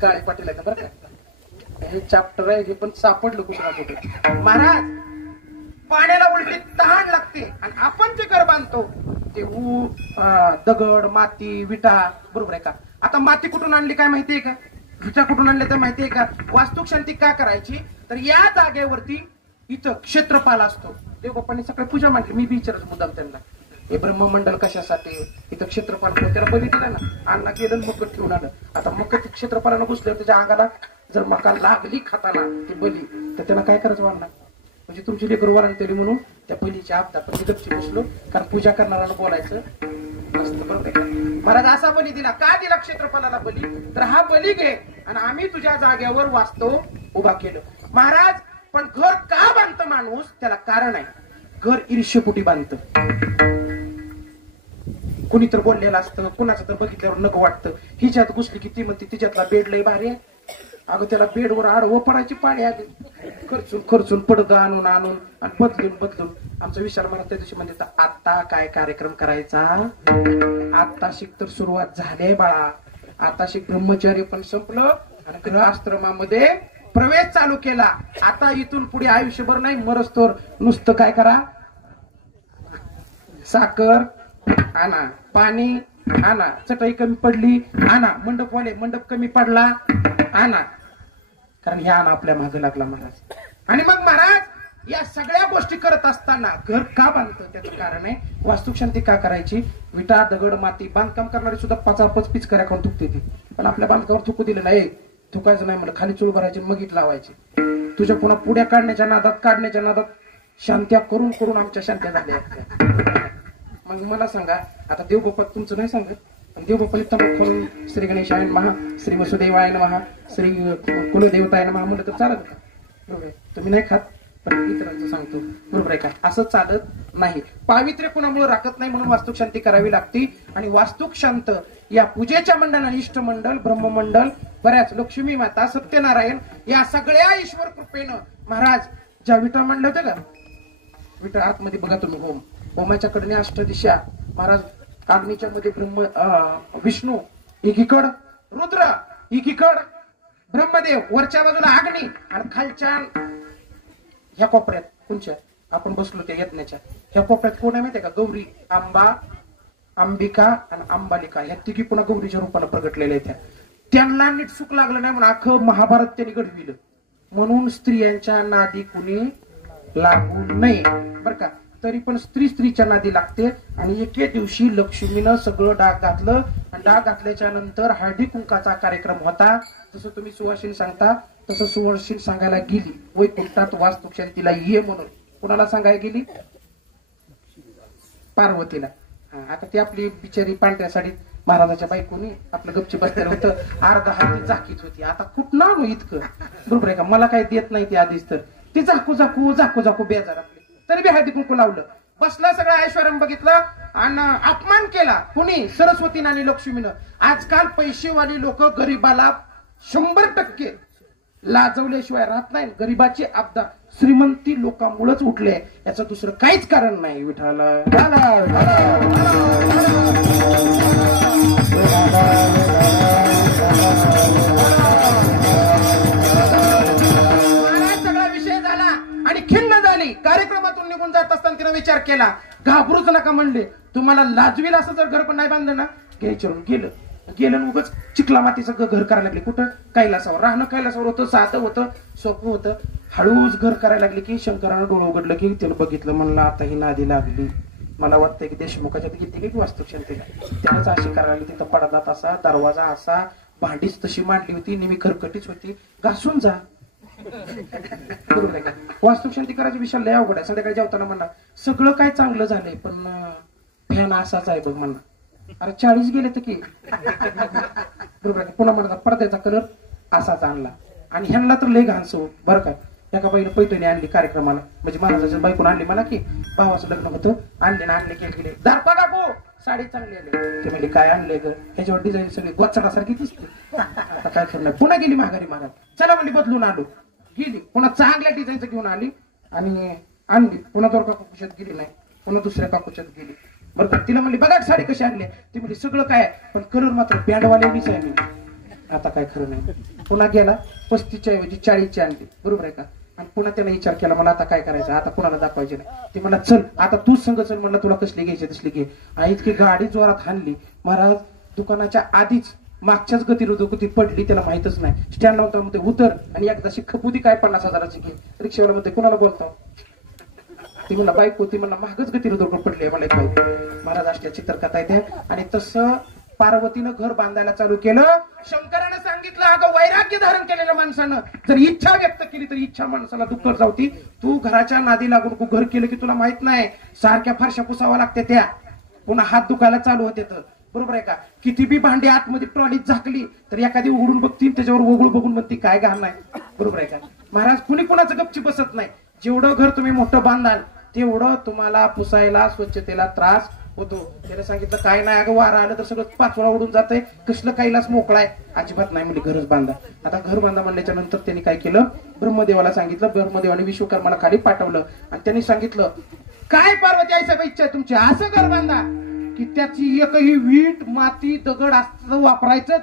काळे पाटील आहे का बरं का हे चॅप्टर आहे हे पण सापडलं कुठे महाराज पाण्याला उलटी तहान लागते आणि आपण जे घर बांधतो ते दगड माती विटा बरोबर आहे का आता माती कुठून आणली काय माहितीये का विटा कुठून आणल्या तर माहितीये का वास्तुशांती का करायची तर या जागेवरती इथं क्षेत्रपाल असतो देवबाप्पांनी सगळं पूजा मांडली मी बी विचारत मुद्दाम त्यांना हे ब्रह्ममंडल कशासाठी इथं क्षेत्रपाल त्याला बली दिला ना अण्णा केलं मग ठेवून आलं आता मग क्षेत्रपालानं घुसल्यावर त्याच्या अंगाला जर मका लागली खाताना ती बली तर त्याला काय करायचं वाढणार म्हणजे तुमची लेकर वरण केली म्हणून त्या बलीच्या आपदा पण गपची बसलो कारण पूजा करणाऱ्याला बोलायचं नसतं बरोबर महाराज असा बली दिला का दिला क्षेत्रपालाला बली तर हा बली घे आणि आम्ही तुझ्या जागेवर वास्तव उभा केलं महाराज पण घर का बांधतं माणूस त्याला कारण आहे घर ईर्ष्येपोटी बांधतं कुणी तर बोललेलं असतं कुणाचं तर बघितल्यावर नको वाटतं हिच्यात घुसली की ती म्हणते तिच्यातला बेड लय भारी आहे अगं त्याला बेडवर आडवं पडायची पाणी आली खर्चून पडदा आणून आणि बदलून आमचा विचार मला त्या दिवशी म्हणजे आता काय कार्यक्रम करायचा आता शिक तर सुरुवात झाली बाळा आता शिक ब्रह्मचार्य पण संपलं आणि गृहआश्रमामध्ये प्रवेश चालू केला आता इथून पुढे आयुष्यभर नाही मरस्तोर नुसतं काय करा साखर आणा पाणी आणा चटई कमी पडली आणा मंडप कमी पडला आणा कारण ह्या आणा आपल्या मागे लागला महाराज आणि मग महाराज या सगळ्या गोष्टी करत असताना घर का बांधतं त्याचं कारण आहे वास्तुशांती का करायची विटा दगड माती बांधकाम करणारी सुद्धा 5 पिचकाऱ्या खाऊन थुकते ती पण आपल्या बांधकामावर थुकू दिलं नाही थुकायचं नाही मला खाली चूळ भरायची मग इट लावायची तुझ्या पुन्हा पुढ्या काढण्याच्या नादात शांत्या करून आमच्या शांत्या झाल्या मग मला सांगा आता देवगोपाल तुमचं नाही सांगत देवगोपाल तंबाखू खाऊन श्री गणेशाय महा श्री वसुदेवाय महा श्री कुलदेवताय महा म्हणलं तर चालत का बरोबर आहे तुम्ही नाही खात पण इतरांचं सांगतो बरोबर आहे का असं चालत नाही पावित्र्य कुणामुळे राखत नाही म्हणून वास्तुक शांती करावी लागते आणि वास्तुक शांत या पूजेच्या मंडळाने इष्टमंडळ ब्रह्ममंडळ बऱ्याच लक्ष्मी माता सत्यनारायण या सगळ्या ईश्वर कृपेनं महाराज ज्या विटा मांडल्या होत्या का विटा आतमध्ये बघा तुम्ही होमाच्या कडने अष्टदिशा महाराज अग्नीच्या मध्ये विष्णू एकीकड रुद्र एकीकड ब्रह्मदेव वरच्या बाजूला अग्नी आणि खालच्या ह्या कोपऱ्यात कोणच्या आपण बसलो त्या यज्ञाच्या ह्या कोपऱ्यात कोण आहे माहितीये का गौरी अंबा अंबिका आणि अंबालिका या तिघी पुन्हा गौरीच्या रूपाने प्रगटलेल्या आहेत त्यांना नीट सुख लागलं नाही म्हणून अख्खं महाभारत त्यांनी घडविलं म्हणून स्त्रियांच्या नादी कुणी लागू नये बर का तरी पण स्त्रीच्या नादी लागते आणि एके दिवशी लक्ष्मीनं सगळं डाग घातलं आणि डाग घातल्याच्या नंतर हळदी कुंकाचा कार्यक्रम होता जसं तुम्ही सुवासिनी सांगता तसं सुवासिनी सांगायला गेली वैकुंठात वास्तुक शांतीला ये म्हणून कोणाला सांगायला गेली पार्वतीला आता ती आपली बिचारी पांढऱ्या साडीत महाराजाच्या बायकोनी आपलं गपची बसलेलं होतं अर्धा हाती झाकीत होती आता खूप नाव इतकं बरोबर आहे का मला काही देत नाही ती आधीच तर ती झाकू बेजार आपली तरी बी हळदी कुंकू लावलं बसला सगळं ऐश्वर्यम बघितलं आणि अपमान केला कुणी सरस्वतीनं आणि लक्ष्मीनं आजकाल पैसेवाली लोक गरीबाला 100% लाजवल्याशिवाय राहत नाही गरीबाची आपदा श्रीमंती लोकांमुळेच उठले याचं दुसरं काहीच कारण नाही विठाला सगळा विषय झाला आणि खिन्न झाली कार्यक्रमातून निघून जात असताना तिने विचार केला घाबरूच नका म्हणले तुम्हाला लाजवील असं जर घर पण नाही बांधलं ना घ्यायचं गेलं उगाच चिखला मातीचं घर करायला लागले कुठं कैलासावर राहणं कैलासावर होतं साधं होतं सोपं होतं हळूच घर करायला लागले की शंकरानं डोळं उघडलं की त्यानं बघितलं म्हणलं आता ही नादी लागली मला वाटतं की देशमुखाच्या किती काही वास्तुशांतीला त्याच अशी करायला तिथं पडदा तसा दरवाजा असा भांडीच तशी मांडली होती नेहमी खरकटीच होती घासून जा बरोबर आहे का वास्तुशांती करायचा विषय लय अवघड आहे संध्याकाळी जेवताना म्हणा सगळं काय चांगलं झालंय पण फॅन असाच आहे बघ म्हणा अरे 40 गेले तर की बरोबर आहे पुन्हा म्हणतात पडद्याचा कलर असाच आणला आणि ह्यांना तर लय घाणसो बरं का एका बाईने पैठणी आणली कार्यक्रमाला म्हणजे महाराजाच्या बायकोन आणली मला की भावाचं लग्न होतं आणले ना आणले गेले दारपा दाखव साडी चांगली आली ते म्हणजे काय आणले ग ह्याच्यावर डिझाईन सगळी गोचडासारखी दिसते आता काय करणार पुन्हा गेली माघारी महाराज चला म्हणजे बदलून आलो गेली पुन्हा चांगल्या डिझाईनचं घेऊन आली आणि आणली पुन्हा दोर काकुशात गेली नाही पुन्हा दुसऱ्या काकुशात गेली बरोबर तिला म्हणली बघा साडी कशी आणली ती म्हणली सगळं काय पण कलर मात्र बँडवाल्यानीच आहे मी आता काय खरं नाही पुन्हा गेला 35च्या ऐवजी 40ची आणली बरोबर आहे का आणि पुन्हा त्याने विचार केला मला आता काय करायचं आता कुणाला दाखवायचे नाही ते म्हणला चल आता तूच संग चल म्हणला तुला कसली घ्यायची तसली घे आणि इतकी गाडी जोरात हाणली महाराज दुकानाच्या आधीच मागच्याच गतिरोधक होती पडली त्याला माहितच नाही स्टँड नव्हता मध्ये उतर आणि एकदाशी खपुदी काय 50,000ची घे रिक्षावाला मध्ये कुणाला बोलतो ती म्हणला बायको ती म्हणला महागच गतिरोधक पडली मला एक बाईक महाराज अशा चित्रकथा येते आणि तसं पार्वतीनं घर बांधायला चालू केलं शंकरानं सांगितलं अगं वैराग्य धारण केलेल्या माणसानं जर इच्छा व्यक्त केली तर इच्छा माणसाला दुःख जावती तू घराच्या नादी लागून तू घर केलं की तुला माहित नाही सारख्या फारशा पुसावा लागते त्या पुन्हा हात दुखायला चालू होते तर बरोबर आहे का किती बी भांडी आतमध्ये ट्रॉलीत झाकली तर एखादी उघडून बघतील त्याच्यावर ओघळ बघून म्हणती काय घाण नाही बरोबर आहे का महाराज कुणी कुणाचं गपची बसत नाही जेवढं घर तुम्ही मोठं बांधाल तेवढं तुम्हाला पुसायला स्वच्छतेला त्रास होतो त्याने सांगितलं काय नाही अगं वारा आलं तर सगळं पाचवळा उडून जातंय कसलं कैलास मोकळाय अजिबात नाही म्हणजे घरच बांधा आता घर बांधा म्हणल्याच्या नंतर त्यांनी काय केलं ब्रह्मदेवाला सांगितलं ब्रह्मदेवाने विश्वकर्माला खाली पाठवलं आणि त्यांनी सांगितलं काय पार्वती आई सगळं इच्छा आहे तुमची असं घर बांधा की त्याची एकही वीट माती दगड असं वापरायचंच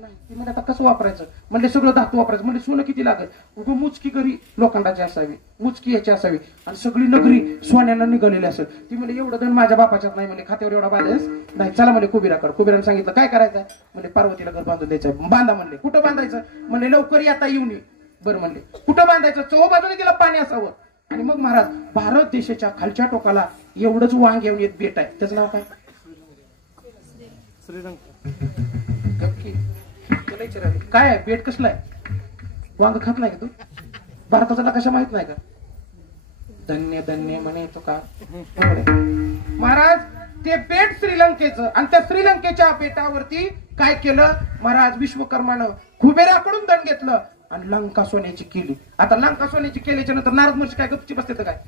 नाही ती म्हणजे आता कसं वापरायचं म्हणजे सगळं धातू वापरायचं म्हणजे सोनं किती लागत उगं मुचकी घरी लोखंडाची असावी मुचकी याची असावी आणि सगळी नगरी सोन्यानं निघालेली असेल ती म्हणजे एवढं धन माझ्या बापाच्यात नाही म्हणजे खात्यावर एवढा बांधायच नाही चला म्हणजे कुबीराकडे कुबीराने सांगितलं काय करायचं म्हणजे पार्वतीला घर बांधून द्यायचं बांधा म्हणले कुठं बांधायचं म्हणजे लवकर येता येऊन बरं म्हणले कुठं बांधायचं चौ बाजूने तिला पाणी असावं आणि मग महाराज भारत देशाच्या खालच्या टोकाला एवढंच वांग घेऊन येत बेट आहे त्याचं नाव काय काय आहे बेट कसलं आहे वांग खात नाही का तू भारताचा कशा माहित नाही का धन्य धन्य म्हणे तो का महाराज ते बेट श्रीलंकेचं आणि त्या श्रीलंकेच्या बेटावरती काय केलं महाराज विश्वकर्मानं कुबेराकडून दंड घेतलं आणि लंका सोन्याची केली आता लंका सोन्याची केल्याच्या नंतर नारद महर्षी काय गपची बसते काय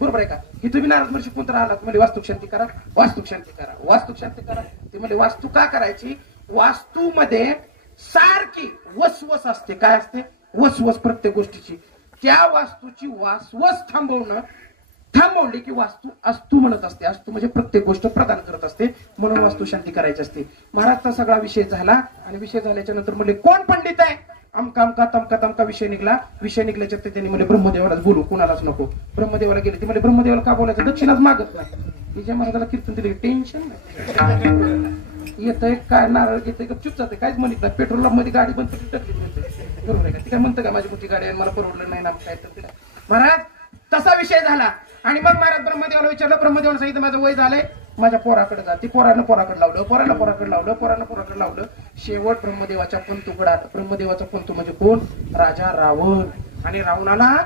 बरोबर आहे का की तुम्ही नारद महर्षी कोणतं राहिला म्हणजे वास्तुक शांती करा वास्तुक शांती करा वास्तुक शांती करा ते म्हणजे वास्तू का करायची वास्तू मध्ये सारखी वसवस असते काय असते वसवस प्रत्येक गोष्टीची त्या वास्तूची वासवस थांबवली की वास्तू अस्तू म्हणत असते अस्तू म्हणजे प्रत्येक गोष्ट प्रदान करत असते म्हणून वास्तू शांती करायची असते महाराजचा सगळा विषय झाला आणि विषय झाल्याच्या नंतर म्हणजे कोण पंडित आहे अमका अमका तमका तमका विषय निघल्याच्या त्यांनी म्हणजे ब्रह्मदेवालाच बोलू कुणालाच नको ब्रह्मदेवाला गेले ते म्हणजे ब्रह्मदेवाला का बोलायचं दक्षिणाच मागत नाही विजय महाराजाला कीर्तन दिले टेन्शन नाही येतंय काय नारळ घेतंय का चुप जाते काहीच म्हणत नाही पेट्रोल मध्ये गाडी बंद बरोबर आहे का ती काय म्हणतं का माझी मोठी गाडी आहे मला परवडलं नाही ना काय तर तिला महाराज तसा विषय झाला आणि मग महाराज ब्रह्मदेवाला विचारलं ब्रह्मदेवाला सांगितलं माझं वय झालंय माझ्या पोराकडे जा ती पोराकडे लावलं पोराकडे लावलं शेवट ब्रह्मदेवाच्या पंतूकडे आलं ब्रह्मदेवाचा पंतू म्हणजे कोण राजा रावण आणि रावणाला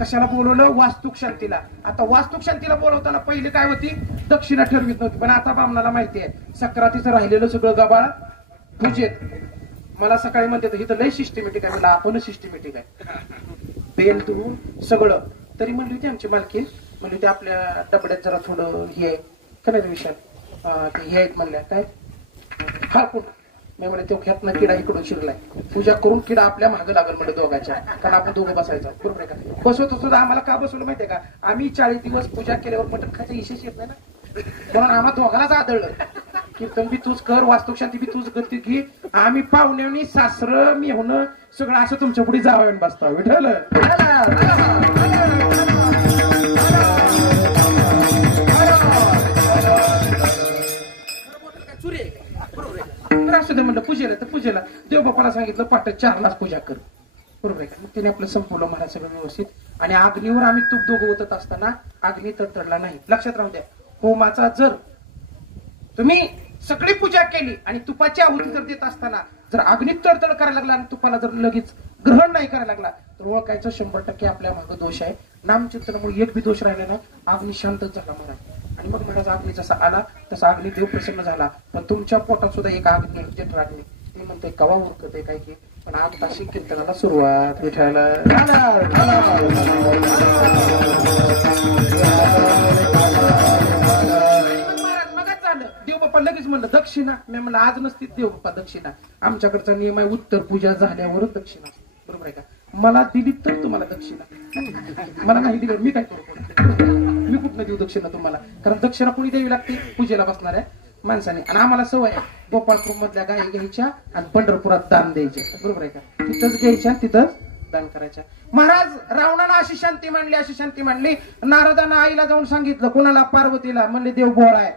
कशाला बोलवलं वास्तुक शांतीला आता वास्तुक शांतीला बोलवताना पहिली काय होती दक्षिणा ठरवित नव्हती पण आता बामणाला माहिती आहे सक्रातीचं राहिलेलं सगळं गबाळ पूजेत मला सकाळी म्हणते इथं लय सिस्टमॅटिक आहे मला आपण सिस्टमॅटिक आहे बेल तू सगळं तरी म्हणली होती आमची मालकी म्हणली होती आपल्या डबड्यात जरा थोडं हे आहे का नाही विषय हे आहेत म्हणल्या काय हा कोण मी म्हणे तो ख्यातनं किडा इकडून शिरलाय पूजा करून किडा आपल्या मागं लागल म्हणजे दोघांच्या कारण आपण दोघं बसायचं बरोबर आहे का बसवतो सुद्धा आम्हाला का बसवलं माहितीये का आम्ही 40 दिवस पूजा केल्यावर मटण खायचा विशेष येत नाही ना म्हणून आम्हाला दोघांनाच आदळलं कीर्तन बी तूच कर वास्तुशांती बी तूच करते की आम्ही पाहुणे सासर मी होणं सगळं असं तुमच्या पुढे जावं बसता विठ्ठल असू दे म्हणलं पूजेला तर पूजेला देवबापाला सांगितलं पाठ 4 लाख पूजा कर बरोबर आहे का मग तिने आपलं संपवलं महाराज सगळं व्यवस्थित आणि अग्नीवर आम्ही तूप दोघं होत असताना अग्नी तडतडला नाही लक्षात राहू द्या होमाचा जर तुम्ही सगळी पूजा केली आणि तुपाची आहुती जर देत असताना जर अग्नीत तडतड करायला लागला आणि तुपाला जर लगेच ग्रहण नाही करायला लागला तर ओळखायचं 100% आपल्या मागे दोष आहे. नामचिंतनामुळे एक बी दोष राहिला ना, अग्नी शांतच झाला महाराज. आणि मग महाराज अग्नी जसा आला तसा अग्नी देव प्रसन्न झाला. पण तुमच्या पोटात सुद्धा एक अग्नी जठराग्नी ती म्हणते कवा उरकत आहे काय की. पण आता कीर्तनाला सुरुवात विठायला देव बाप्पा लगेच म्हणलं दक्षिणा. मी म्हणलं आज नसती देव बाप्पा दक्षिणा. आमच्याकडचा नियम आहे उत्तर पूजा झाल्यावरच दक्षिणा. बरोबर आहे का? मला दिली तर तुम्हाला दक्षिणा, मला नाही दिलं मी काय करू? मी कुठनं देऊ दक्षिणा तुम्हाला? कारण दक्षिणा कोणी द्यावी लागते? पूजेला बसणाऱ्या माणसाने. आणि आम्हाला सवय आहे गोपाळपूर मधल्या गायी घ्यायच्या आणि पंढरपुरात दान द्यायचे. बरोबर आहे का? तिथंच घ्यायच्या तिथंच दान करायच्या. महाराज रावणानं अशी शांती मांडली, अशी शांती मांडली. नारदानं आईला जाऊन सांगितलं, कोणाला? पार्वतीला. म्हणले देव भोळा आहे,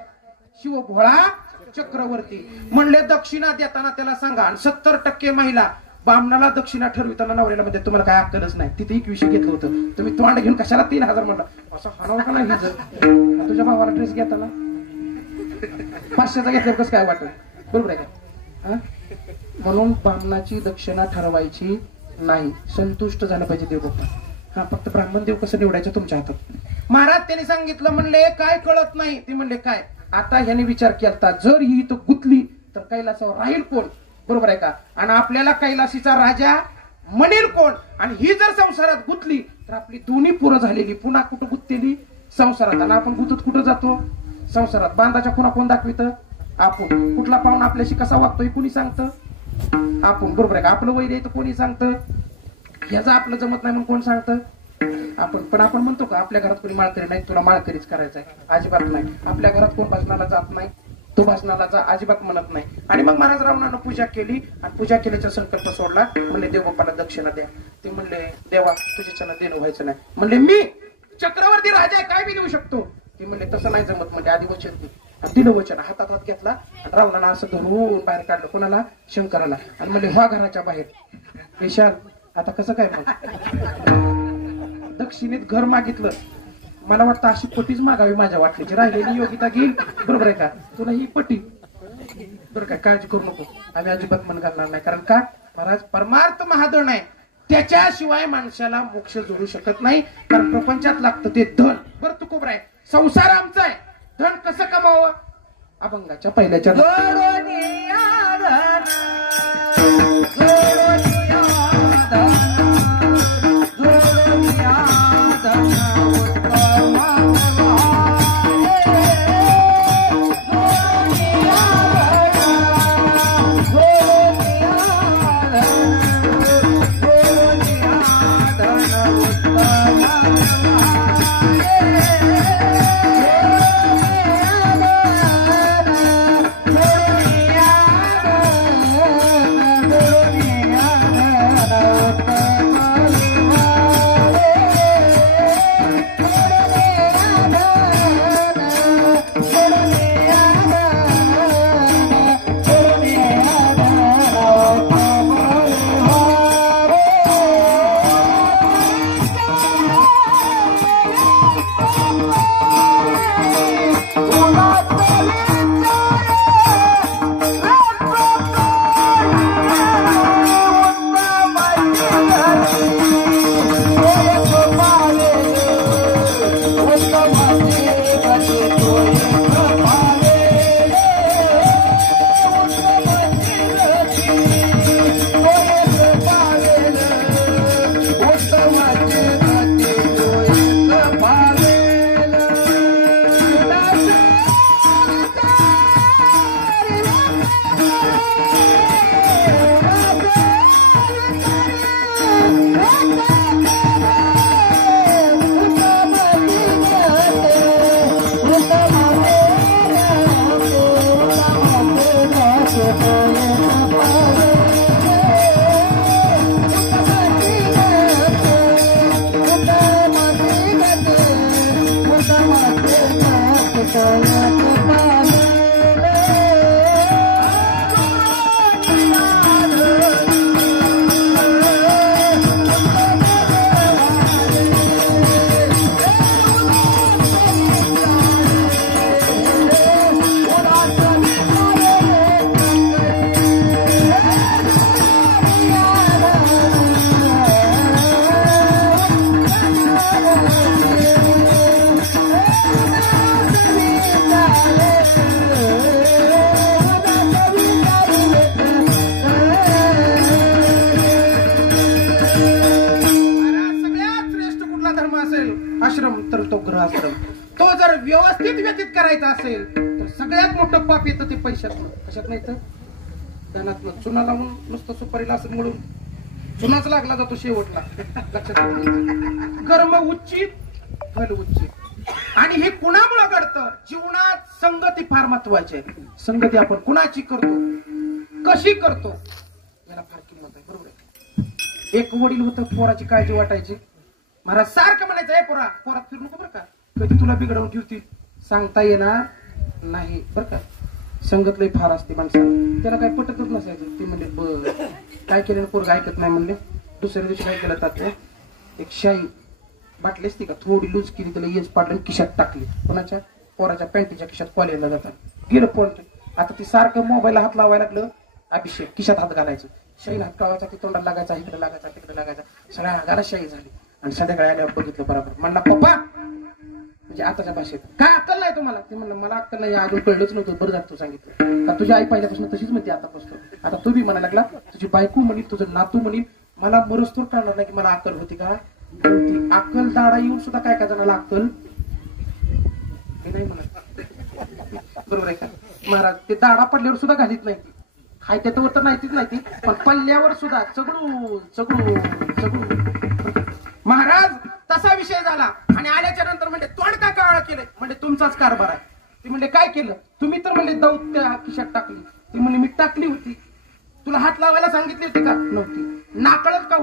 शिव भोळा चक्रवर्ती. म्हणले दक्षिणा देताना त्याला सांगा. आणि 70% महिला बामणाला दक्षिणा ठरविताना नवऱ्याला म्हणजे तुम्हाला काय अक्कलच नाही. तिथे 21 घेतलं होतं, तुम्ही तोंड घेऊन कशाला 3000 म्हणला? असं हाणावं का नाही? जर तुझ्या भावाला ड्रेस घेताना 500चा घेतल्यावर कसं काय वाटत? बरोबर आहे का? म्हणून बामणाची दक्षिणा ठरवायची नाही, संतुष्ट झालं पाहिजे देव बाप्पा. हा, फक्त ब्राह्मण देव कसं निवडायचं तुमच्या हातात. महाराज त्यांनी सांगितलं, म्हणले काय कळत नाही? ते म्हणले काय? आता ह्याने विचार केला, जर ही तो गुंतली तर कैलासावर राहील कोण? बरोबर आहे का? आणि आपल्याला कैलासीचा राजा म्हणेल कोण? आणि ही जर संसारात गुंतली तर आपली दोन्ही पुरं झालेली पुन्हा कुठं गुंतलेली? संसारात. आणि आपण गुंतत कुठं जातो? संसारात. बांधाच्या खुणा कोण दाखवित? आपण. कुठला पाहुणा आपल्याशी कसा वागतोय कोणी सांगतं? आपण. बरोबर आहे का? आपलं वैर आहे तर कोणी सांगतं? ह्याचं आपलं जमत नाही म्हणून कोण सांगतं? आपण. पण आपण म्हणतो का आपल्या घरात कोणी माळकरी नाही, तुला माळकरीच करायचंय? अजिबात नाही. आपल्या घरात कोण भाषणाला जात नाही, तो भाषणाला जा अजिबात म्हणत नाही. आणि मग महाराज रावणानं पूजा केली आणि पूजा केल्याचा संकल्प सोडला. म्हणले देव बाप्पाला दक्षिणा द्या. ते म्हणले देवा तुझ्याच्यानं देणं व्हायचं नाही. म्हणले मी चक्रवर्ती राजा आहे, काय बी देऊ शकतो? ते म्हणले तसं नाही जमत. म्हणजे आधी वचन दे. दिलं वचन. हातात हात घेतला आणि रावणानं असं धरून बाहेर काढलं. कोणाला? शंकराला. आणि म्हणले व्हा घराच्या बाहेर. विशाल आता कसं काय? मग दक्षिणेत घर मागितलं. मला वाटतं अशी पटीच मागावी माझ्या वाटलीची. राहिलेली योगिता घेईल. बरोबर आहे का? तुला ही पटी. बरोबर काय? काळजी करू नको, आम्ही अजिबात मन घालणार नाही. कारण का? महाराज परमार्थ महाधन आहे, त्याच्याशिवाय माणसाला मोक्ष जोडू शकत नाही. कारण प्रपंचात लागतं ते धन. बरं तू खूप आहे, संसार आमचा आहे, धन कसं कमावं? अभंगाच्या पहिल्याच्या व्यवस्थित व्यतीत करायचं असेल तर सगळ्यात मोठं पाप येतं ते पैशातलं. कशात नाही तर धनातलं. चुना लावून नुसतं सुपारीला असं म्हणून चुनाच लागला जातो शेवटला. लक्षात ठेवा. कर्म उच्चित फल उच्चित. आणि हे कुणामुळे घडतं? जीवनात संगती फार महत्वाची आहे. संगती आपण कुणाची करतो, कशी करतो, याला फार किंमत आहे. बरोबर आहे. एक वडील होतं, पोराची काळजी वाटायची. महाराज सारखं म्हणायचं, ए पोरा, पोरात फिरू नको बरं का, कधी तुला बिघडवून ठेवतील सांगता येणार नाही बरं का. संगत लई फार असते माणसाला. त्याला काय पटतच नसायचं. ते म्हणले बर काय केलं पोरग ऐकत नाही म्हणले. दुसऱ्या दिवशी काय केलं तात्या, एक शाई बाटली असती का थोडी लूज केली, त्याला येस पाडलं खिशात टाकली. कोणाच्या? पोराच्या पॅन्टीच्या खिशात कॉलेजला जातात गेलं पण. आता ती सारखं मोबाईलला हात लावायला लागलं. अभिषेक खिशात हात घालायचं, शाईन हात कावायचा, ती तोंडाला लागायचा, इकडे लागायचा, तिकडे लागायचा, सगळ्या अंगाला शाई झाली. आणि संध्याकाळी आल्यावर बघितलं बरोबर. म्हणला पप्पा, म्हणजे आताच्या भाषेत, काय अक्कल नाही तुम्हाला? ते म्हणलं मला अक्कल नाही, अजून कळलंच नव्हतं. बरं झालं तू सांगितलं. का तुझी आई पहिल्यापासून तशीच म्हणते आतापासून. आता तू बी म्हणायला लागला, तुझी बायको म्हणील, तुझं नातू म्हणील. मला मरस्तूर कळणार नाही की मला अक्कल होती का. अक्कल दाडा येऊन सुद्धा काय काय जणाला अक्कल हे नाही म्हणत. बरोबर आहे का महाराज? ते दाडा पडल्यावर सुद्धा घालीत नाही. हाय त्याच्यावर तर नाहीतीच नाही ती, पण पल्ल्यावर सुद्धा चगडू चगडू चगडू. महाराज तसा विषय झाला. आणि आल्याच्या नंतर म्हणजे तोंड का काळ केलंय? म्हणजे तुमचाच कारभार आहे. ती म्हणजे काय केलं तुम्ही? तर म्हणजे दौत त्या खिशात टाकली. ती म्हणजे मी टाकली होती. तुला हात लावायला सांगितली होती का? नव्हती. नाकळत का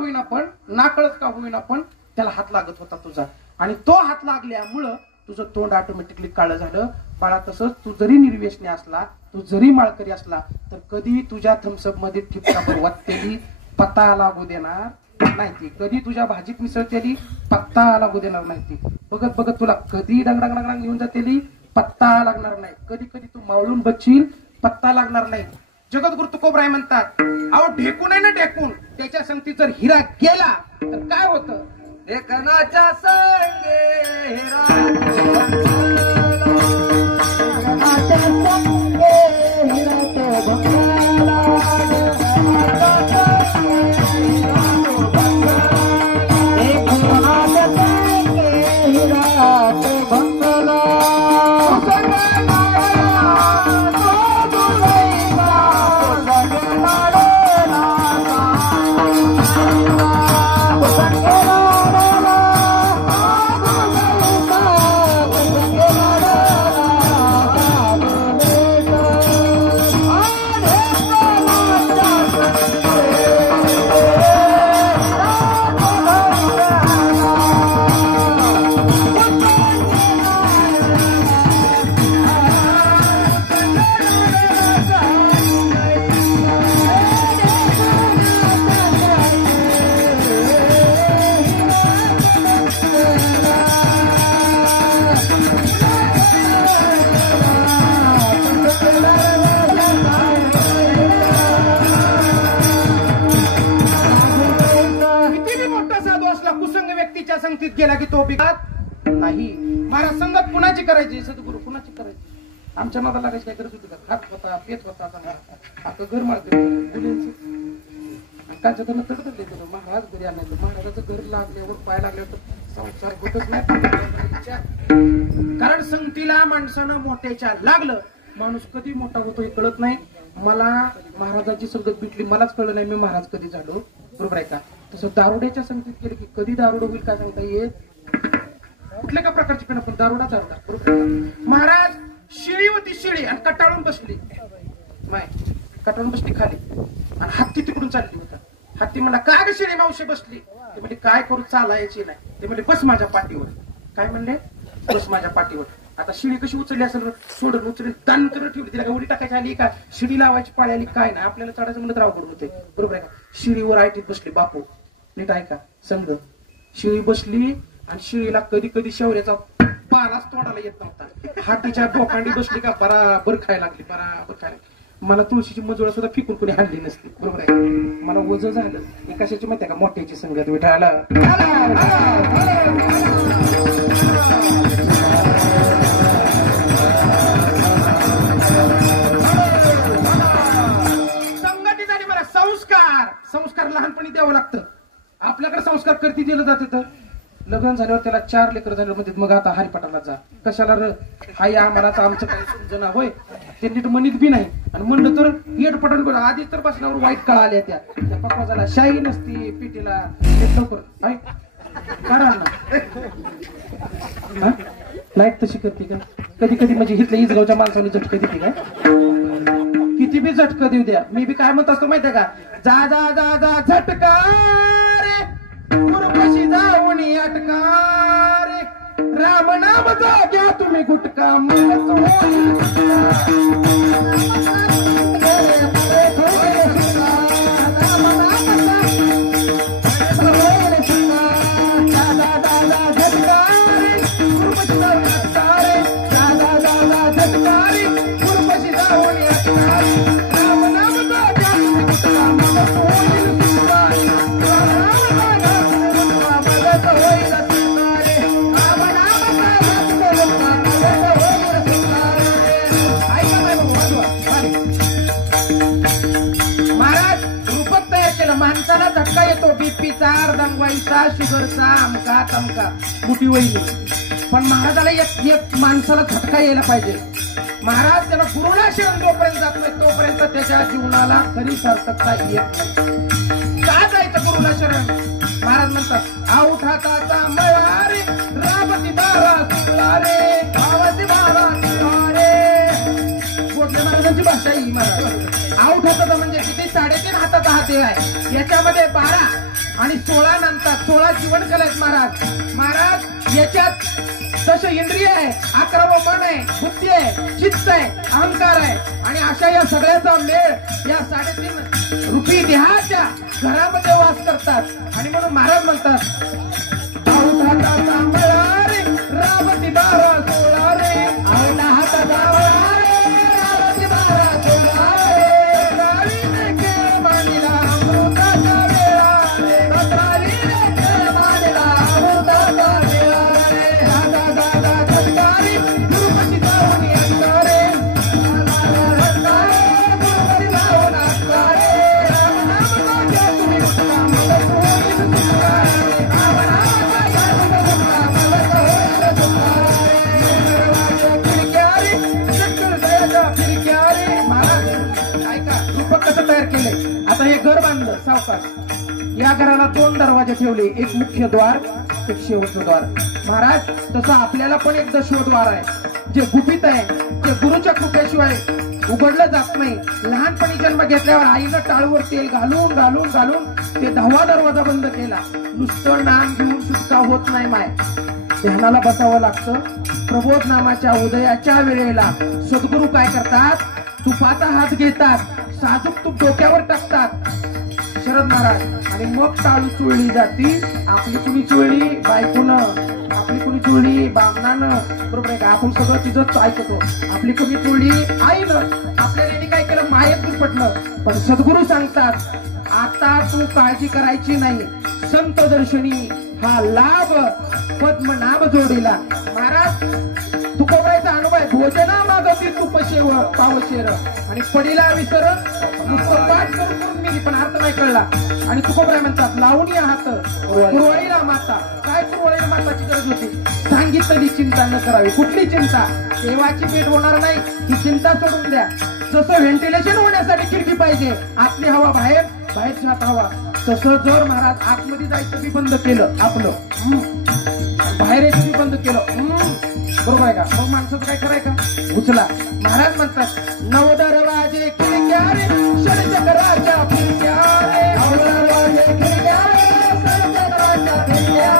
होईना पण त्याला हात लागत होता तुझा. आणि तो हात लागल्यामुळं तुझं तोंड ऑटोमॅटिकली काळं झालं. बाळा तसंच तू जरी निर्व्यसनी असला, तू जरी माळकरी असला, तर कधी तुझ्या थम्सअप मध्ये ठिपकाभर वाटतेली पत्ता लागू देणार नाही ती. कधी तुझ्या भाजीत मिसळतेली पत्ता लागू देणार नाही ती. बघत बघत तुला कधी डंगडांग घेऊन जातेली पत्ता लागणार नाही. कधी कधी तू मावळून बच्चील पत्ता लागणार नाही. जगद्गुरु तुकोबराय म्हणतात, अहो ढेकून आहे ना ढेकून, त्याच्या संगतीत जर हिरा गेला तर काय होतं? ढेकणाच्या संगे हिरा संगतीत गेला की तो बिघात नाही. महाराज संगत कुणाची करायची? सद्गुरु कुणाची करायची? आमच्या नादा लागायची काय गरज होती का? हात होता, पेत होता, आता घर मारते कांच्या त्यांना तडतडले गेलो. महाराज घरी आणायचं. महाराजाचं घर लागल्यावर पाय लागल्यावर तर संसार होतच नाही. कारण संगतीला माणसानं मोठ्याच्या लागलं, माणूस कधी मोठा होतो हे कळत नाही. मला महाराजाची संगत भेटली, मलाच कळलं नाही मी महाराज कधी झालो. बरोबर आहे का? तसं दारुड्याच्या संगतीत केलं की कधी दारुडा होईल काय सांगता येत. कुठल्या का प्रकारची पण आपण दारुडा दारुडा. बरोबर. महाराज शिळी होती, शिळी, आणि कटाळून बसली. माय कटाळून बसली खाली, आणि हत्ती तिकडून चालली होता. हत्ती म्हणला काय ग शिळी मावशी बसली? ते म्हणजे काय करू, चालायची नाही. ते म्हणजे बस माझ्या पाठीवर. काय म्हणले? बस माझ्या पाठीवर. आता शिडी कशी उचलली असेल? सोडून उचलून दान करून ठेवली. तिला उडी टाकायची आली का? शिडी लावायची पाळी आली काय नाही. आपल्याला चढायचं म्हणत अवघड होते. बरोबर आहे का? शिडीवर आयटीत बसली बापू. नीट आहे का? संघ शिळी बसली, आणि शिळीला कधी कधी शौर्याचा पालाच तोडायला येत नव्हता. हातीच्या डोकांडी बसली का बराबर खायला लागली, बराबर खायला. मला तुळशीची मजुळा सुद्धा फिकून कोणी हाणली नसती. बरोबर आहे. मला वज झालं. हे कशाची माहिती का? मोठ्याची संगत. विठाला संगती झाली. मला संस्कार लहानपणी द्यावं लागतं. आपल्याकडे संस्कार करती दिलं जाते तर लग्न झाल्यावर त्याला 4 लेकर झाल्यावर मध्ये मग आता हरिपाठाला जा कशाला र हाय आम्हालाच आमचं काही समजना होय ते नीट म्हणत बी नाही आणि म्हणलं तर येड पटण आधी तर बसण्यावर वाईट काळ आल्या त्या पकवाजाला शाही नसती पिटीला लवकर आहे करा ना लाईट तशी करते का कधी कधी म्हणजे इथल्या इजगावच्या माणसाने झटके देते काय किती बी झटकं देऊ द्या मी बी काय म्हणत असतो माहितीये का जा जा जा जा झटका रे पूर्वशी जाऊन अटका रे राम नाम घ्या तुम्ही गुटका मगच माणसाला धक्का येतो बीपीचा अर्धांगवाईचा शुगरचा अमका तमका मोठी वहिनी पण महाराजाला एक माणसाला धक्का यायला पाहिजे महाराज त्याला गुरुला शरण जोपर्यंत जात नाही तोपर्यंत त्याच्या जीवनाला खरी सार्थकता येत नाही का जायचं गुरुला शरण महाराज म्हणतात आऊट हाताचा मळा रे रामती बारा सुला रे भावाची बारा सुला रे गोडले महाराजांची भाषा ही महाराज आऊट हाताचा म्हणजे किती 3.5 हाताचा हात आहे याच्यामध्ये 12 आणि 16 नंतर 16 जीवन कला आहेत महाराज महाराज याच्यात तसं इंद्रिय आहे 11 मन आहे बुद्धी आहे चित्त आहे अहंकार आहे आणि अशा या सगळ्याचा मेळ या 3.5 रुपी देहाच्या घरामध्ये वास करतात आणि म्हणून महाराज म्हणतात रामती बारा 16 रे आवडा हाताचा रामती बारा 16 आता हे घर बांधलं सावकाश या घराला 2 दरवाजे ठेवले एक मुख्य द्वार एक शेवटचं द्वार महाराज तसं आपल्याला पण एक दशवद्वार आहे जे गुपित आहे ते गुरुच्या कृपेशिवाय उघडलं जात नाही लहानपणी जन्म घेतल्यावर आईनं टाळूवर तेल घालून घालून घालून ते 10वा दरवाजा बंद केला नुसतं नाम घेऊन सुटका होत नाही माय ध्यानाला बसावं लागतं प्रबोध नामाच्या उदयाच्या वेळेला सद्गुरू काय करतात तुपाचा हात घेतात साजूक तूप डोक्यावर टाकतात शरद महाराज आणि मग टाळू चुळली जाती आपली कुणी चुळली बायकोनं आपली कुणी चुळली बामणानं बरोबर आहे का आपण सगळं तिथंच ऐकतो आपली कुणी चुळली आईनं आपल्याला काय केलं मायेत दुर्पटलं पण सद्गुरू सांगतात आता तू काळजी करायची नाही संत दर्शनी हा लाभ पद्मनाभ जोडीला महाराज तुकोबरायचा अनुभव आहे भोजना मागती तुपशेव पावशेर आणि पडीला विसर नुसतं पाठ करून मी पण अर्थ नाही कळला आणि तुकोबराय म्हणतात लावून या हात कुरवळीला माता काय कुरवळीला माताची गरज होती सांगितलेली चिंता न करावी कुठली चिंता देवाची भेट होणार नाही ही चिंता सोडून द्या जसं व्हेंटिलेशन होण्यासाठी खिडकी पाहिजे आतली हवा बाहेर बाहेरची हात हवा तसं जर महाराज आतमध्ये जायचं बी बंद केलं आपलं बाहेर यायचं बी बंद केलं बरोबर आहे का मग माणसाचं काय करायचं उचला महाराज म्हणतात 9 दरवाजे खिडक्या रे षडचक्राच्या फिरक्या रे 9 दरवाजे खिडक्या रे षडचक्राच्या फिरक्या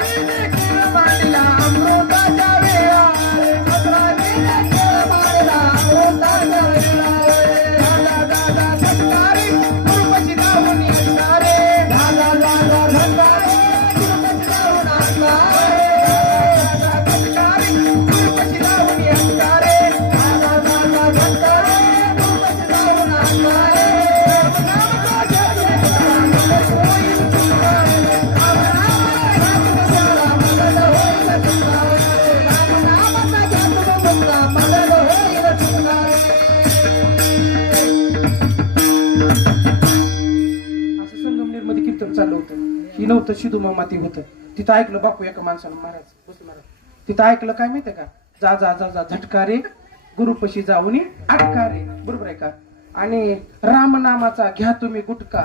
रे खेळ मांडला अमृताच्या वेळा रे मधुराने खेळ मांडला अमृताच्या वेळा रे दादा दादा धनकारी गुरुपशी जाऊन येणार रे दादा दादा धनकारी गुरुपशी जाऊन आणणार चाललं होतं ही नव्हतं शिदुमा माती होतं तिथं ऐकलं बापू एका माणसानं महाराज बस महाराज तिथं ऐकलं काय माहितीये का, जा जा जा जा झटका रे गुरुपशी जाऊन अटका रे, बरोबर आहे का. आणि रामनामाचा घ्या तुम्ही गुटका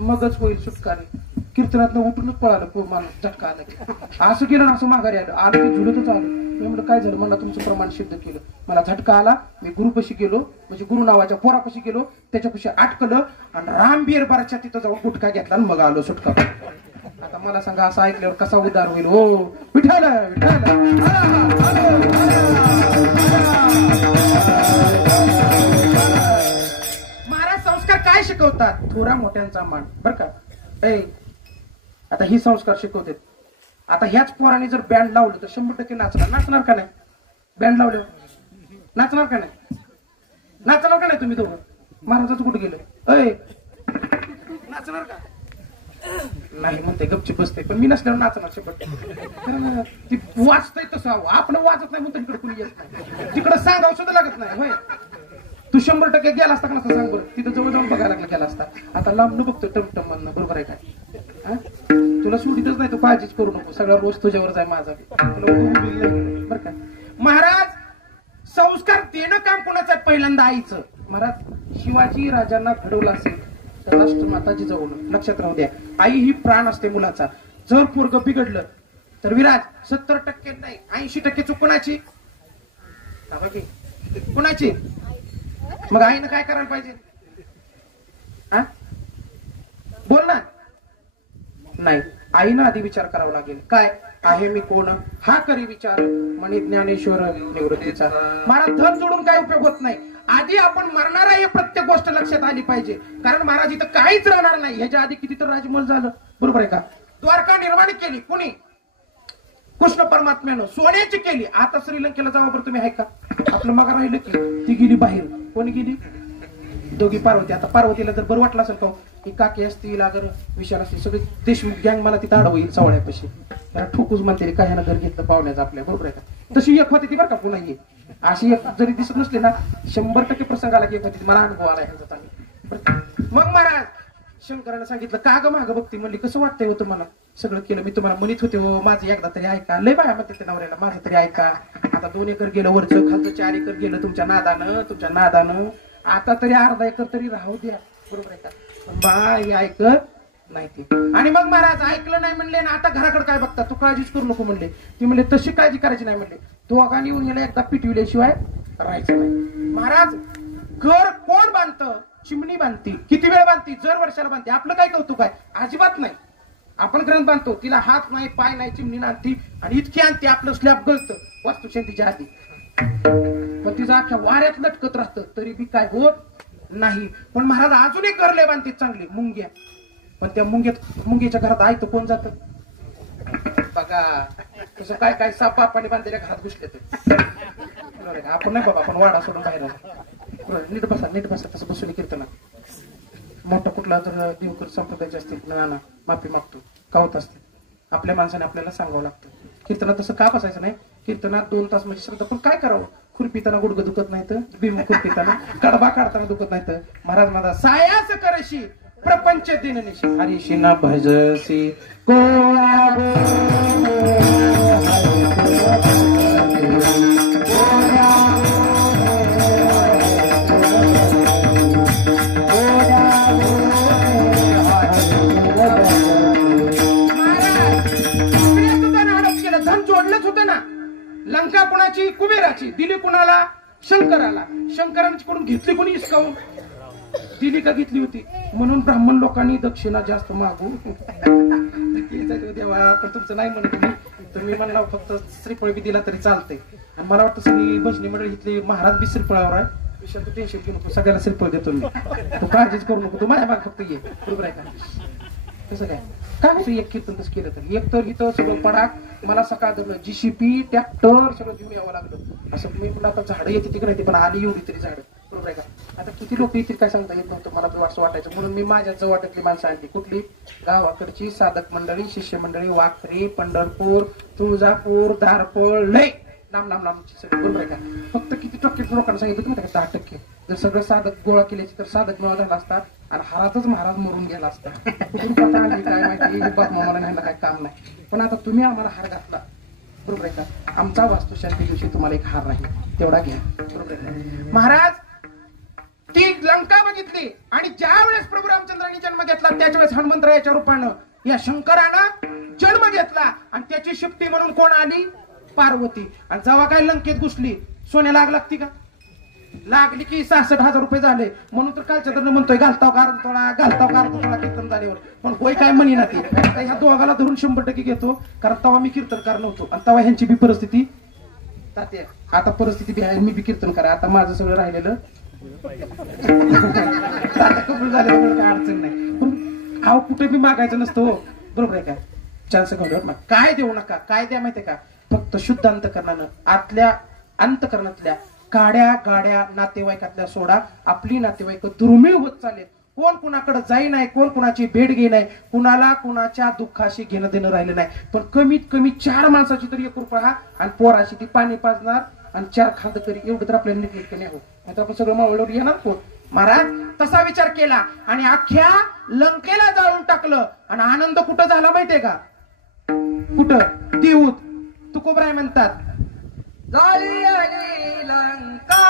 मगच होईल सुटका रे. कीर्तनात उठूनच पळालं माणूस झटका आला की. असं केलं ना असं माघारी आलं की झुलतच आलं. मी म्हटलं काय झालं, मला तुमचं प्रमाण सिद्ध केलं. मला झटका आला, मी गुरुपशी गेलो म्हणजे गुरु नावाच्या पोरापाशी गेलो, त्याच्यापाशी अटकलं आणि रामबीर बारच्या तिथं जाऊन गुटखा घेतला आणि मग आलो सुटका. आता मला सांगा असं ऐकल्यावर कसा उद्धार होईल. हो विठाला विठाला. महाराज संस्कार काय शिकवतात, थोरा मोठ्यांचा मान, बर का. आता ही संस्कार शिकवते. आता ह्याच पोराने जर बँड लावलं तर 100% नाचणार का नाही. बँड लावलं नाचणार का नाही, नाचणार का नाही तुम्ही दोघं. महाराजाचं कुठे गेलं, नाचणार का नाही म्हणते गपची बसते. पण मी नसल्यावर नाचणार 100%. ती वाचतय तसं आपण वाचत नाही म्हणतो इकडे कुणी येत नाही, तिकडे सांगावं सुद्धा लागत नाही. होय तू 100% गेला असता का नसता सांग बरं. तिथं जवळ जाऊन बघायला लागला गेला असता. आता लांब न बघतो टमटम म्हणणं, बरोबर आहे काय. तुला सुटीतच नाही, तू काळजीच करू नको, सगळा रोज तुझ्यावरच आहे माझा. बरं का महाराज, संस्कार देणं काम कोणाचं आहे, पहिल्यांदा आईचं. महाराज शिवाजी राजांना घडवलं असेल तर राष्ट्रमाता जिजाऊ, लक्षात राहू द्या. आई ही प्राण असते मुलाचा. जर पोरग बिघडलं तर विराज 70% नाही 80% चूक कोणाची, कोणाची. मग आईनं काय करायला पाहिजे, बोल ना. नाही, आईनं आधी विचार करावा लागेल. काय आहे मी कोण, हा करी विचार म्हणे ज्ञानेश्वर निवृत्तीचा. महाराज धन जोडून काय उपयोग होत नाही. आधी आपण मरणार आहे प्रत्येक गोष्ट लक्षात आली पाहिजे. कारण महाराज इथं काहीच राहणार नाही. ह्याच्या आधी किती तर राजमहल झालं, बरोबर आहे का. द्वारका निर्माण केली कोणी, कृष्ण परमात्म्यानं सोन्याची केली. आता श्रीलंकेला जावा बरं तुम्ही, आहे का. आपलं मग राहिलं की ती गेली बाहेर. कोणी गेली, दोघी पार्वती. आता पार्वतीला जर बरं वाटलं असेल का, ही काकी असतील अगर विशाल असतील सगळे देशमुख गँग मला तिथं अडवईल सवळ्यापाशी. त्याला ठोकूच म्हणते काय ह्यानं घर घेतलं पाहुण्याचं आपल्या, बरोबर आहे का. तशी एक होती ती बरं का पुन्हा ही अशी एक जरी दिसत नसली ना 100% प्रसंग आला की एक होती. मला अनुभव आला ह्याचा. मग महाराज शंकरानं सांगितलं का ग मागं बघती, म्हणली कसं वाटतंय हो तुम्हाला, सगळं केलं मी तुम्हाला म्हणत होते हो माझं एकदा तरी ऐका. लय बाया म्हणते त्या नवऱ्याला माझं तरी ऐका. आता 2 एकर गेलं वरचं, खालचं 4 एकर गेलं तुमच्या नादानं. आता तरी अर्धा एकर तरी राहू द्या, बरोबर आहे का. पण बाई ऐकत नाही ती. आणि मग महाराज ऐकलं नाही म्हणले ना, आता घराकडे काय बघता, तू काळजीच करू नको म्हणले. ती म्हणले तशी काळजी करायची नाही म्हणले, दोघांनी येऊन याला एकदा पिटविल्याशिवाय राहायचं नाही. महाराज घर कोण बांधतं, चिमणी बांधती. किती वेळ बांधती, जर वर्षाला बांधते. आपलं काय कौतुक आहे, अजिबात नाही. आपण ग्रंथ बांधतो, तिला हात नाही पाय नाही, चिमणी आणती आणि इतकी आणते आपलं स्लॅब गळतं वास्तुशांतीच्या आधी. पण तिचं अख्ख्या वाऱ्यात लटकत राहतं तरी बी काय होत नाही. पण महाराज अजून एक घर लय बांधते चांगली, मुंग्या. पण त्या मुंग्याच्या घरात आहे तर कोण जात बघा. तसं काय काय साप पाणी बांधलेल्या घरात घुसले तर आपण नाही बाबा, आपण वाडा सोडून बाहेर. नीट बसा तसं बसून कीर्तना. मोठा कुठला जर देवकर संप्रदायाचे असतील ना माफी मागतो, कावत असते. आपल्या माणसाने आपल्याला सांगावं लागतं. कीर्तनात तसं का बसायचं नाही. कीर्तनात 2 तास म्हणजे श्रद्धा. पण काय करावं, खुरपिताना गुडघं दुखत नाही तर, भीम खुरपिताना कडबा काढताना दुखत नाही तर. महाराज माझा सायास करशी प्रपंच दिननिशी हरिशी न भजसी लंका कुणाची, कुबेराची. दिली कुणाला, शंकराला. शंकरांकडून घेतली कोणी हिसकावून, दिली का घेतली होती. म्हणून ब्राह्मण लोकांनी दक्षिणा जास्त मागू देवा. पण तुमचं नाही म्हणत तुम्ही म्हणला फक्त श्रीफळ बी दिला तरी चालतंय. आणि मला वाटतं सगळी भजनी मंडळी इथली महाराज बी श्रीफळावर आहे. विषय तू टेन्शन घेऊ नको, सगळ्याला श्रीफळ देतो मी. तू काळजीच करू नको, तू माझ्या माग फक्त ये, बरोबर आहे का. कसं काय एक कीर्तन तसं केलं तर एक तर इथं सगळं पडाक. मला सकाळ जमलं GCP ट्रॅक्टर सगळं घेऊन यावं लागलं. असं मी म्हटलं आता झाडं येते तिकडे येते, पण आली एवढी तरी झाडं, बरोबर आहे का. आता किती लोक येतील काय सांगता येत नव्हतं मला तर असं वाटायचं. म्हणून मी माझ्या जवळातली माणसं आणली. कुठली, गावाकडची साधक मंडळी, शिष्य मंडळी, वाखरी, पंढरपूर, तुळजापूर, धारपळ, लय लांब लांब लांबची सगळी, बरोबर आहे का? फक्त किती टक्के लोकांना सांगितलं माहिती का? 10%. जर सगळं साधक गोळा केल्याची तर साधक गोळा झाला असता आणि हारातच महाराज मरून गेला असता. कुठून पता आली काय माहिती, बाप मामाला न्यायला काही काम नाही. पण आता तुम्ही आम्हाला हार घातला, बरोबर आहे का? आमचा वास्तुशांती दिवशी तुम्हाला एक हार राहील, तेवढा घ्या, बरोबर आहे का? महाराज ती लंका बघितली आणि ज्या वेळेस प्रभू रामचंद्रांनी जन्म घेतला त्याच वेळेस हनुमंतरायाच्या रूपानं या शंकरानं जन्म घेतला आणि त्याची शिफ्टी म्हणून कोण आली? पार्वती. आणि जेव्हा काय लंकेत घुसली, सोन्या लागती का? लागली की 66,000 रुपये झाले. म्हणून तर कालच्या तर म्हणतोय घालताव कारतोळा कीर्तन झाल्यावर. पण होय काय म्हणी ना ती. ह्या दोघाला धरून 100% घेतो, कारण तेव्हा मी कीर्तनकार नव्हतो आणि तेव्हा ह्यांची बी परिस्थिती तात्या. आता परिस्थिती बी आहे, मी बी कीर्तन करा. आता माझं सगळं राहिलेलं आता कबूल झाल्यावर काय अडचण नाही. पण हा कुठे बी मागायचं नसतं हो, बरोबर आहे का? 4 सेकंद काय देऊ नका. काय द्या माहितीये का? फक्त शुद्ध अंतकरणानं, आतल्या अंतकरणातल्या काड्या गाड्या नातेवाईकातल्या सोडा. आपली नातेवाईक दुर्मिळ होत चालेल. कोण कुणाकडे जाई नाही, कोण कुणाची भेट घे नाही, कुणाला कुणाच्या दुःखाशी घेणं देणं राहिलं नाही. पण कमीत कमी 4 माणसाची तरी 1 रुपया आणि पोराशी ती पाणी पाजणार आणि 4 खांद तरी, एवढं तर आपल्याला नीटनेटकं नाही. आता आपण सगळं मावळवर येणार कोण? महाराज तसा विचार केला आणि अख्ख्या लंकेला जाळून टाकलं. आणि आनंद कुठं झाला माहितीये का? कुठं? देऊत. तुकोबराय म्हणतात, झाली आली लंका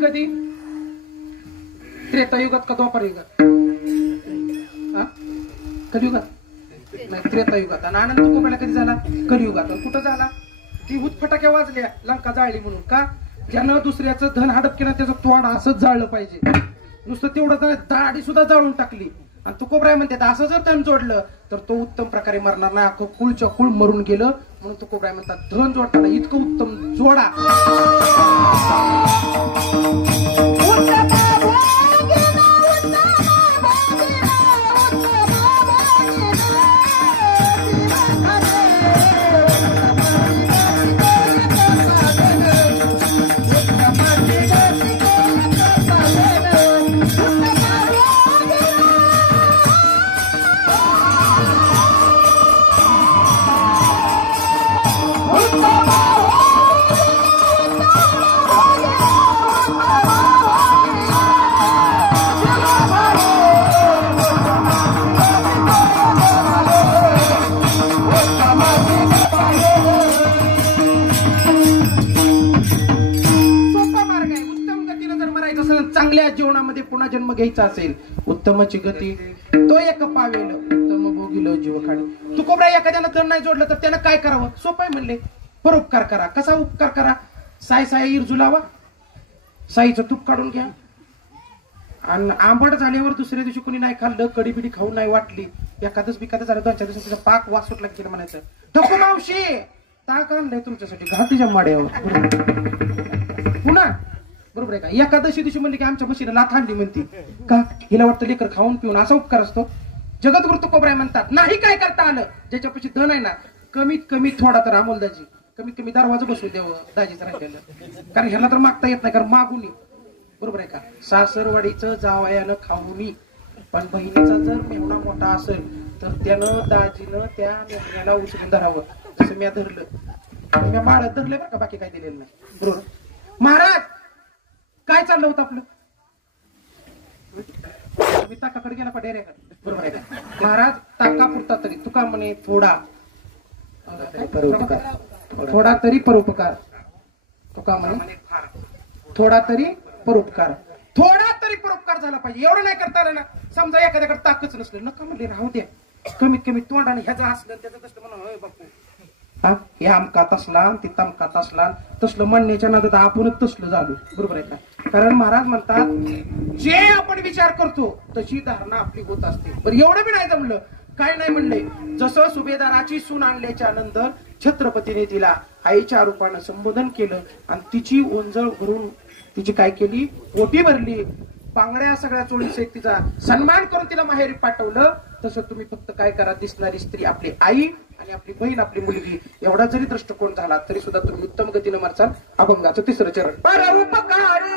कधी? त्रेतायुगात का द्वापारयुगात? कलियुगात नाही, त्रेतायुगात. आणि आनंद कोकणाला कधी झाला? कलियुगात. कुठं झाला? ती फटाक्या वाजल्या लंका जाळली म्हणून. का? ज्यानं दुसऱ्याचं धन हडप केलं त्याचं तोंड असंच जाळलं पाहिजे. नुसतं तेवढं दाढी सुद्धा जाळून टाकली. आणि तुकोबराय म्हणतात असं जर धन जोडलं तर तो उत्तम प्रकारे मरणार नाही, अख्खं कुळच्या कुळ मरून गेलं. म्हणून तुकोबराय म्हणतात धन जोडताना इतकं उत्तम जोडा. चांगल्या जीवनामध्ये पुन्हा जन्म घ्यायचा असेल, उत्तमची गती तो एक पावेल, उत्तम भोगिल जीव खाणी. तुकोबराय एखाद्यानं धन नाही जोडलं तर त्यानं काय करावं? सोपं आहे म्हणले, परोपकार करा. कसा उपकार करा? साय इरजू लावा, साईचं तूप काढून घ्या. आणि आंबट झाल्यावर दुसऱ्या दिवशी कोणी नाही खाल्लं, कडी बिडी खाऊन नाही वाटली, एखादच बिकादं झालं, 2-4 दिवसात त्याचा पाक वास सुटला की म्हणायचं ठोको मावशी ताक आणलंय तुमच्यासाठी घाटीच्या माड्यावर. पुन्हा बरोबर आहे का? एकादशी दिवशी म्हणली की आमच्या म्हशीला लाथ हाणली म्हणते का? हिला वाटतं लेकर खाऊन पिऊन असा उपकार असतो. जगद्गुरु तुकोबराय म्हणतात नाही काय करता आलं, ज्याच्यापाशी धन आहे ना कमीत कमी थोडा तर अमोल दाजी कमीत कमी दरवाजा बसवून द्यावं दाजीचं राहिलेलं, कारण ह्याला तर मागता येत नाही कारण मागून बरोबर आहे का? सासरवाडीचं जावयानं खाऊनी, पण बहिणीचा जर मेवणा मोठा असेल तर त्यानं दाजीनं त्या मेहण्याला उचलून धरावं. जसं मी धरलं मी माळत धरलं बरं का, बाकी काय दिलेलं नाही. बरोबर महाराज काय चाललं होतं आपलं? मी ताकाकडे गेला का डेऱ्याकडे? बरोबर आहे का? महाराज ताका पुरता तरी तुका म्हणे थोडा थोडा तरी परोपकार, तुका म्हणे थोडा तरी परोपकार, थोडा तरी परोपकार झाला पाहिजे. एवढं नाही करता आलं ना, समजा एखाद्याकडे ताकच नसलं नका म्हणले राहू द्या, कमीत कमी तोंडाने ह्याचं असलं त्याचं तसलं म्हणून होय बापू हा हे आमका तसला ती तमका तसला तसलं म्हणण्याच्या नादात आपणच तसलं झालो. बरोबर आहे का? कारण महाराज म्हणतात जे आपण विचार करतो तशी धारणा आपली होत असते. बरं एवढं बी नाही जमलं, काय नाही म्हणले, जसं सुभेदाराची सून आणल्याच्या नंतर छत्रपतीने तिला आईच्या रूपानं संबोधन केलं आणि तिची ओंजळ भरून तिची काय केली, ओटी भरली, पांगड्या सगळ्या चोळीस एक तिचा सन्मान करून तिला माहेरी पाठवलं. तसं तुम्ही फक्त काय करा, दिसणारी स्त्री आपली आई आणि आपली बहीण आपली मुलगी एवढा जरी दृष्टिकोन झाला तरी सुद्धा तुम्ही उत्तम गतीनं मारचाल. अभंगाचं तिसरं चरण परोपकारी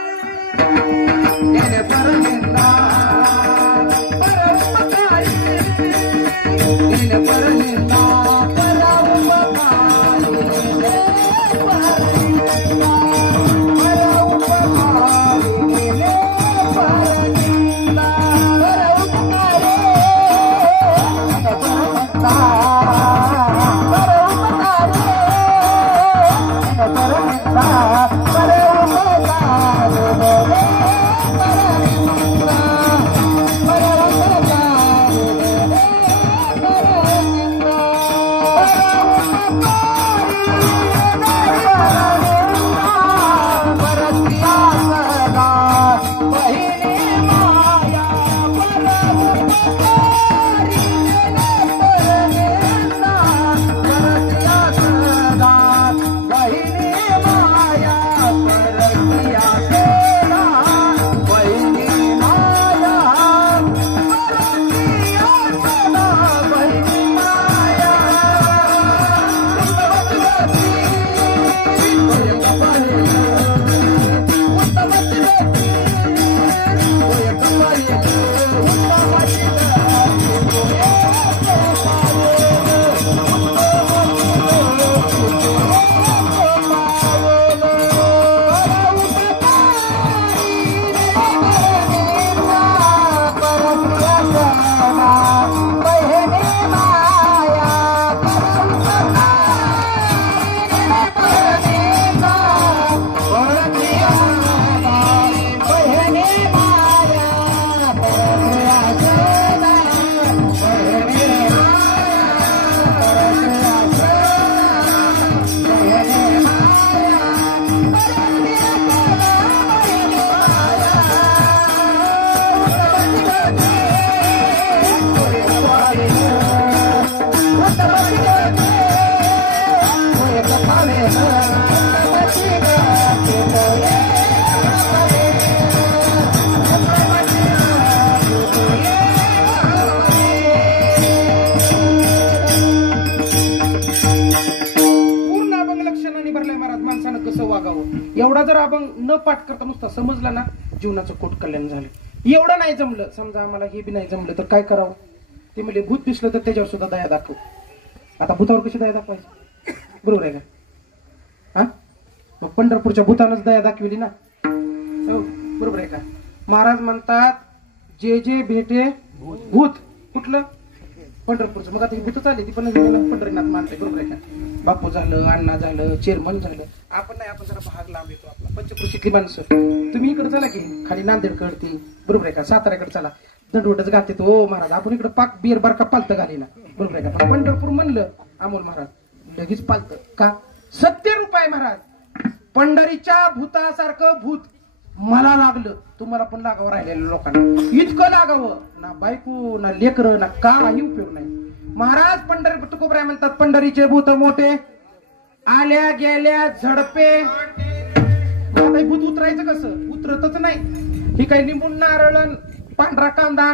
एवढा जर आपण न पाठ करता नुसता समजला ना जीवनाचं कोट कल्याण झालं. एवढं नाही जमलं, समजा आम्हाला हे बी नाही जमलं तर काय करावं? ते म्हणजे भूत दिसलं तर त्याच्यावर सुद्धा दया दाखव. आता भूतावर कशी दया दाखवायची? बरोबर आहे का? हा मग पंढरपूरच्या भूतानच दया दाखविली ना. हो बरोबर आहे का? महाराज म्हणतात जे जे भेटे भूत कुठलं पंढरपूरचं. मग आता ही भूत चालली ती पण पंढरीनाथ मानते. बरोबर आहे का? बापू झालं, अण्णा झालं, चेअरमन झालं, आपण नाही, आपण जरा भाग लांब येतो आपला. पंचकृषीतली माणसं तुम्ही इकडे चला की खाली नांदेड कडती. बरोबर आहे का? साताऱ्याकडे चला, दंडवटच घालते तो महाराज. आपण इकडे पाक बिर बारका पालत घाली ना. बरोबर आहे का? पण पंढरपूर म्हणलं अमोल महाराज लगेच पालत का? सत्य रूप आहे महाराज. पंढरीच्या भूतासारखं भूत मला लागलं, तुम्हाला पण लागावं राहिलेलं लोकांना. इतकं लागावं ना, बायको ना लेकर ना काही उपयोग नाही. महाराज पंढरी तुकोबराय म्हणतात पंढरीचे भूत मोठे आल्या गेल्या झडपे आता हे भूत उतरायचं कसं? उतरतच नाही. ही काही लिंबून नारळ पांढरा कांदा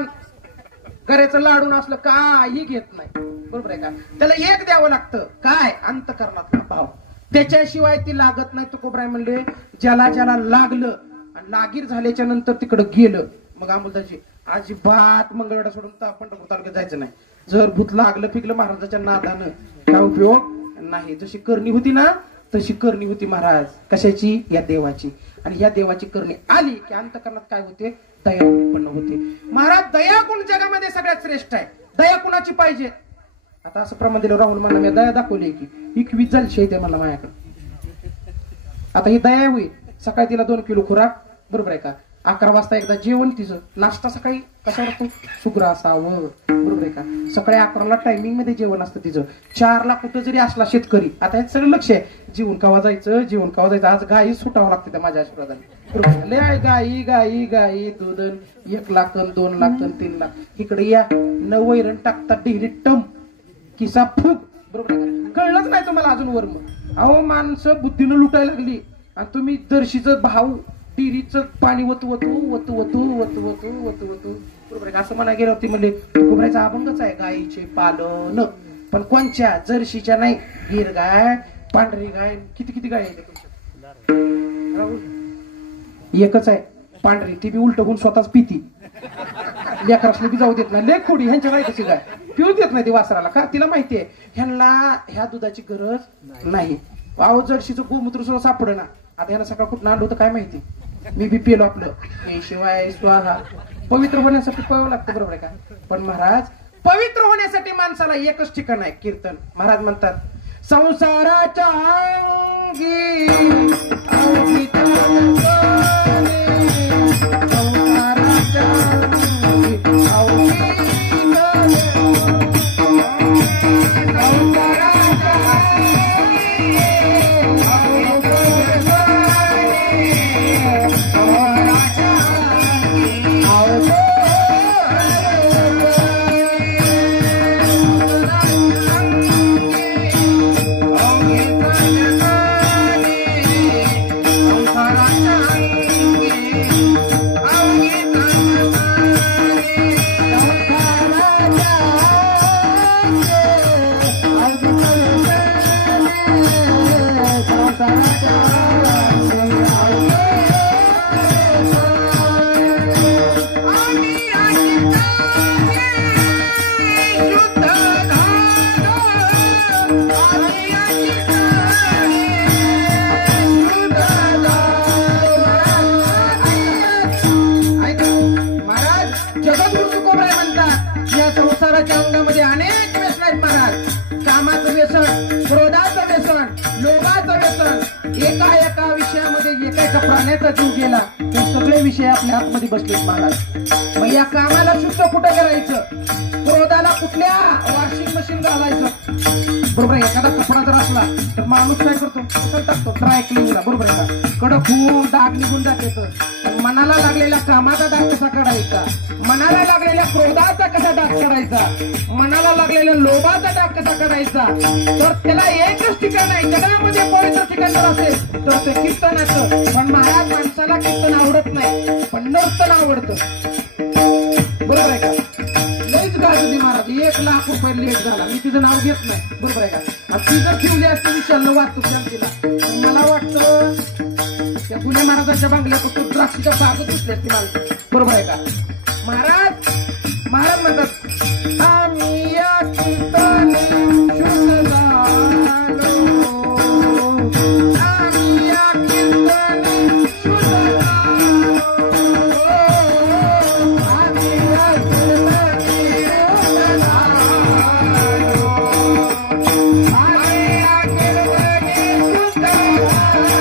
करायचं लाडून असलं काही घेत नाही. बरोबर आहे का? त्याला एक द्यावं लागतं. काय? अंतःकरणातला भाव. त्याच्याशिवाय ती लागत नाही. तुकोबराय म्हणले ज्याला ज्याला लागलं आणि लागीर झाल्याच्या नंतर तिकडं गेलं, मग अमोलदाची अजिबात मंगळवाडा सोडून पंढरपूर तालुक्यात जायचं नाही. जर भूत लागलं फिकलं महाराजाच्या नादानं काय उपयोग नाही. जशी करणी होती ना तशी करणी होती महाराज. कशाची? या देवाची. आणि या देवाची करणी आली की अंतःकरणात काय होते? दया उत्पन्न होते. महाराज दया गुण जगामध्ये सगळ्यात श्रेष्ठ आहे. दया कुणाची पाहिजे? आता असं प्रमाण दिलं राहुल म्हणा मी दया दाखवली की 21 झाली शेती मला माझ्याकडे. आता ही दया होईल. सकाळी तिला 2 किलो खुराक. बरोबर आहे का? 11 वाजता एकदा जेवण तिचं. नाश्ता सकाळी कशावर असतो? सुग्रा असावं. बरोबर आहे का? सकाळी 11ला टायमिंग मध्ये जेवण असतं तिचं. 4ला कुठं जरी असला शेतकरी, आता यात सगळं लक्ष आहे. जेवण कवा जायचं, जेवण कवा जायचं. आज गाई सुटावं लागते त्या माझ्या आशीर्वादाने. बरोबर लय गाई गाई गाई दूध 1 लाख 2 लाख 3 लाख. इकडे या नवैरण टाकतात डेली टम किसा फूक. बरोबर आहे का? कळलंच नाही तुम्हाला अजून वर. मग अहो माणसं बुद्धीनं लुटायला लागली आणि तुम्ही दर्शीचं भाव डिरीचं पाणी वतू वतू वतू वतू वतू वतू वतू वतू. बरोबर आहे. असं म्हणा गेलं होती म्हणजे कोबऱ्याचा अभंगच आहे. गायीचे पालन पण कोणच्या? जर्शीच्या नाही. गिर गाय, पांढरी गाय. किती किती गाय आहे तुमच्या? एकच आहे पांढरी. ती बी उलट होऊन स्वतःच पिती. लेकरासने बी जाऊ देत नाही. लेख खोडी ह्यांच्या गाय कशी गाय पिऊ देत नाही ती वासराला. का? तिला माहितीये ह्यांना ह्या दुधाची गरज नाही. अहो जर्शीचं गोमूत्र सुद्धा सापड ना. आता ह्यानं सकाळ कुठं आणलं होतं काय माहिती. मी बी पेलो आपलं हे शिवाय स्वाहा. पवित्र होण्यासाठी पाहावं लागतं. बरोबर आहे का? पण महाराज पवित्र होण्यासाठी माणसाला एकच ठिकाण आहे कीर्तन. महाराज म्हणतात संसाराच्या अंगी संसाराच्या अंगामध्ये अनेक व्यसन आहेत महाराज. कामाचं व्यसन, क्रोधाचं व्यसन, लोभाचं व्यसन. एका एका विषयामध्ये एका एका प्राण्याचा जीव गेला ते सगळे विषय आपल्या हातमध्ये बसलेत महाराज. मग या कामाला शुद्ध कुठं करायचं? क्रोधाला कुठल्या? वॉशिंग मशीन घालायचं. बरोबर आहे. एखादा कपडा जर असला तर माणूस काय करतो? कसं टाकतो? ड्राय क्लीनला. बरोबर आहे का? कडक होऊन डाग निघून जाते. मनाला लागलेल्या कामाचा डाग कसा काढायचा? मनाला लागलेल्या क्रोधाचा कसा डाग काढायचा? मनाला लागलेल्या लोभाचा डाग कसा काढायचा? तर त्याला एकच ठिकाण आहे जगामध्ये पवित्र ठिकाण जर असेल तर ते कीर्तनाचं. पण महाराज माणसाला कीर्तन आवडत नाही पण नर्तन आवडतं. बरोबर आहे का? लईच गाजली महाराज. 1 लाख रुपये लेट झाला. मी तिचं नाव घेत नाही. बरोबर आहे का? ती जर ठेवली असते विशाल वाटतो तिला. मला वाटतं त्या पुणे महाराजांच्या बांगल्यापासून द्राक्षीच्या बागच दिसली असते मला. बरोबर आहे का? महाराज महाराज म्हणतात आम्ही या कीर्तनी शुद्ध झालो. आम्ही या कीर्तनी शुद्ध झालो. आम्ही या कीर्तनी शुद्ध झालो. आम्ही या कीर्तनी शुद्ध झालो.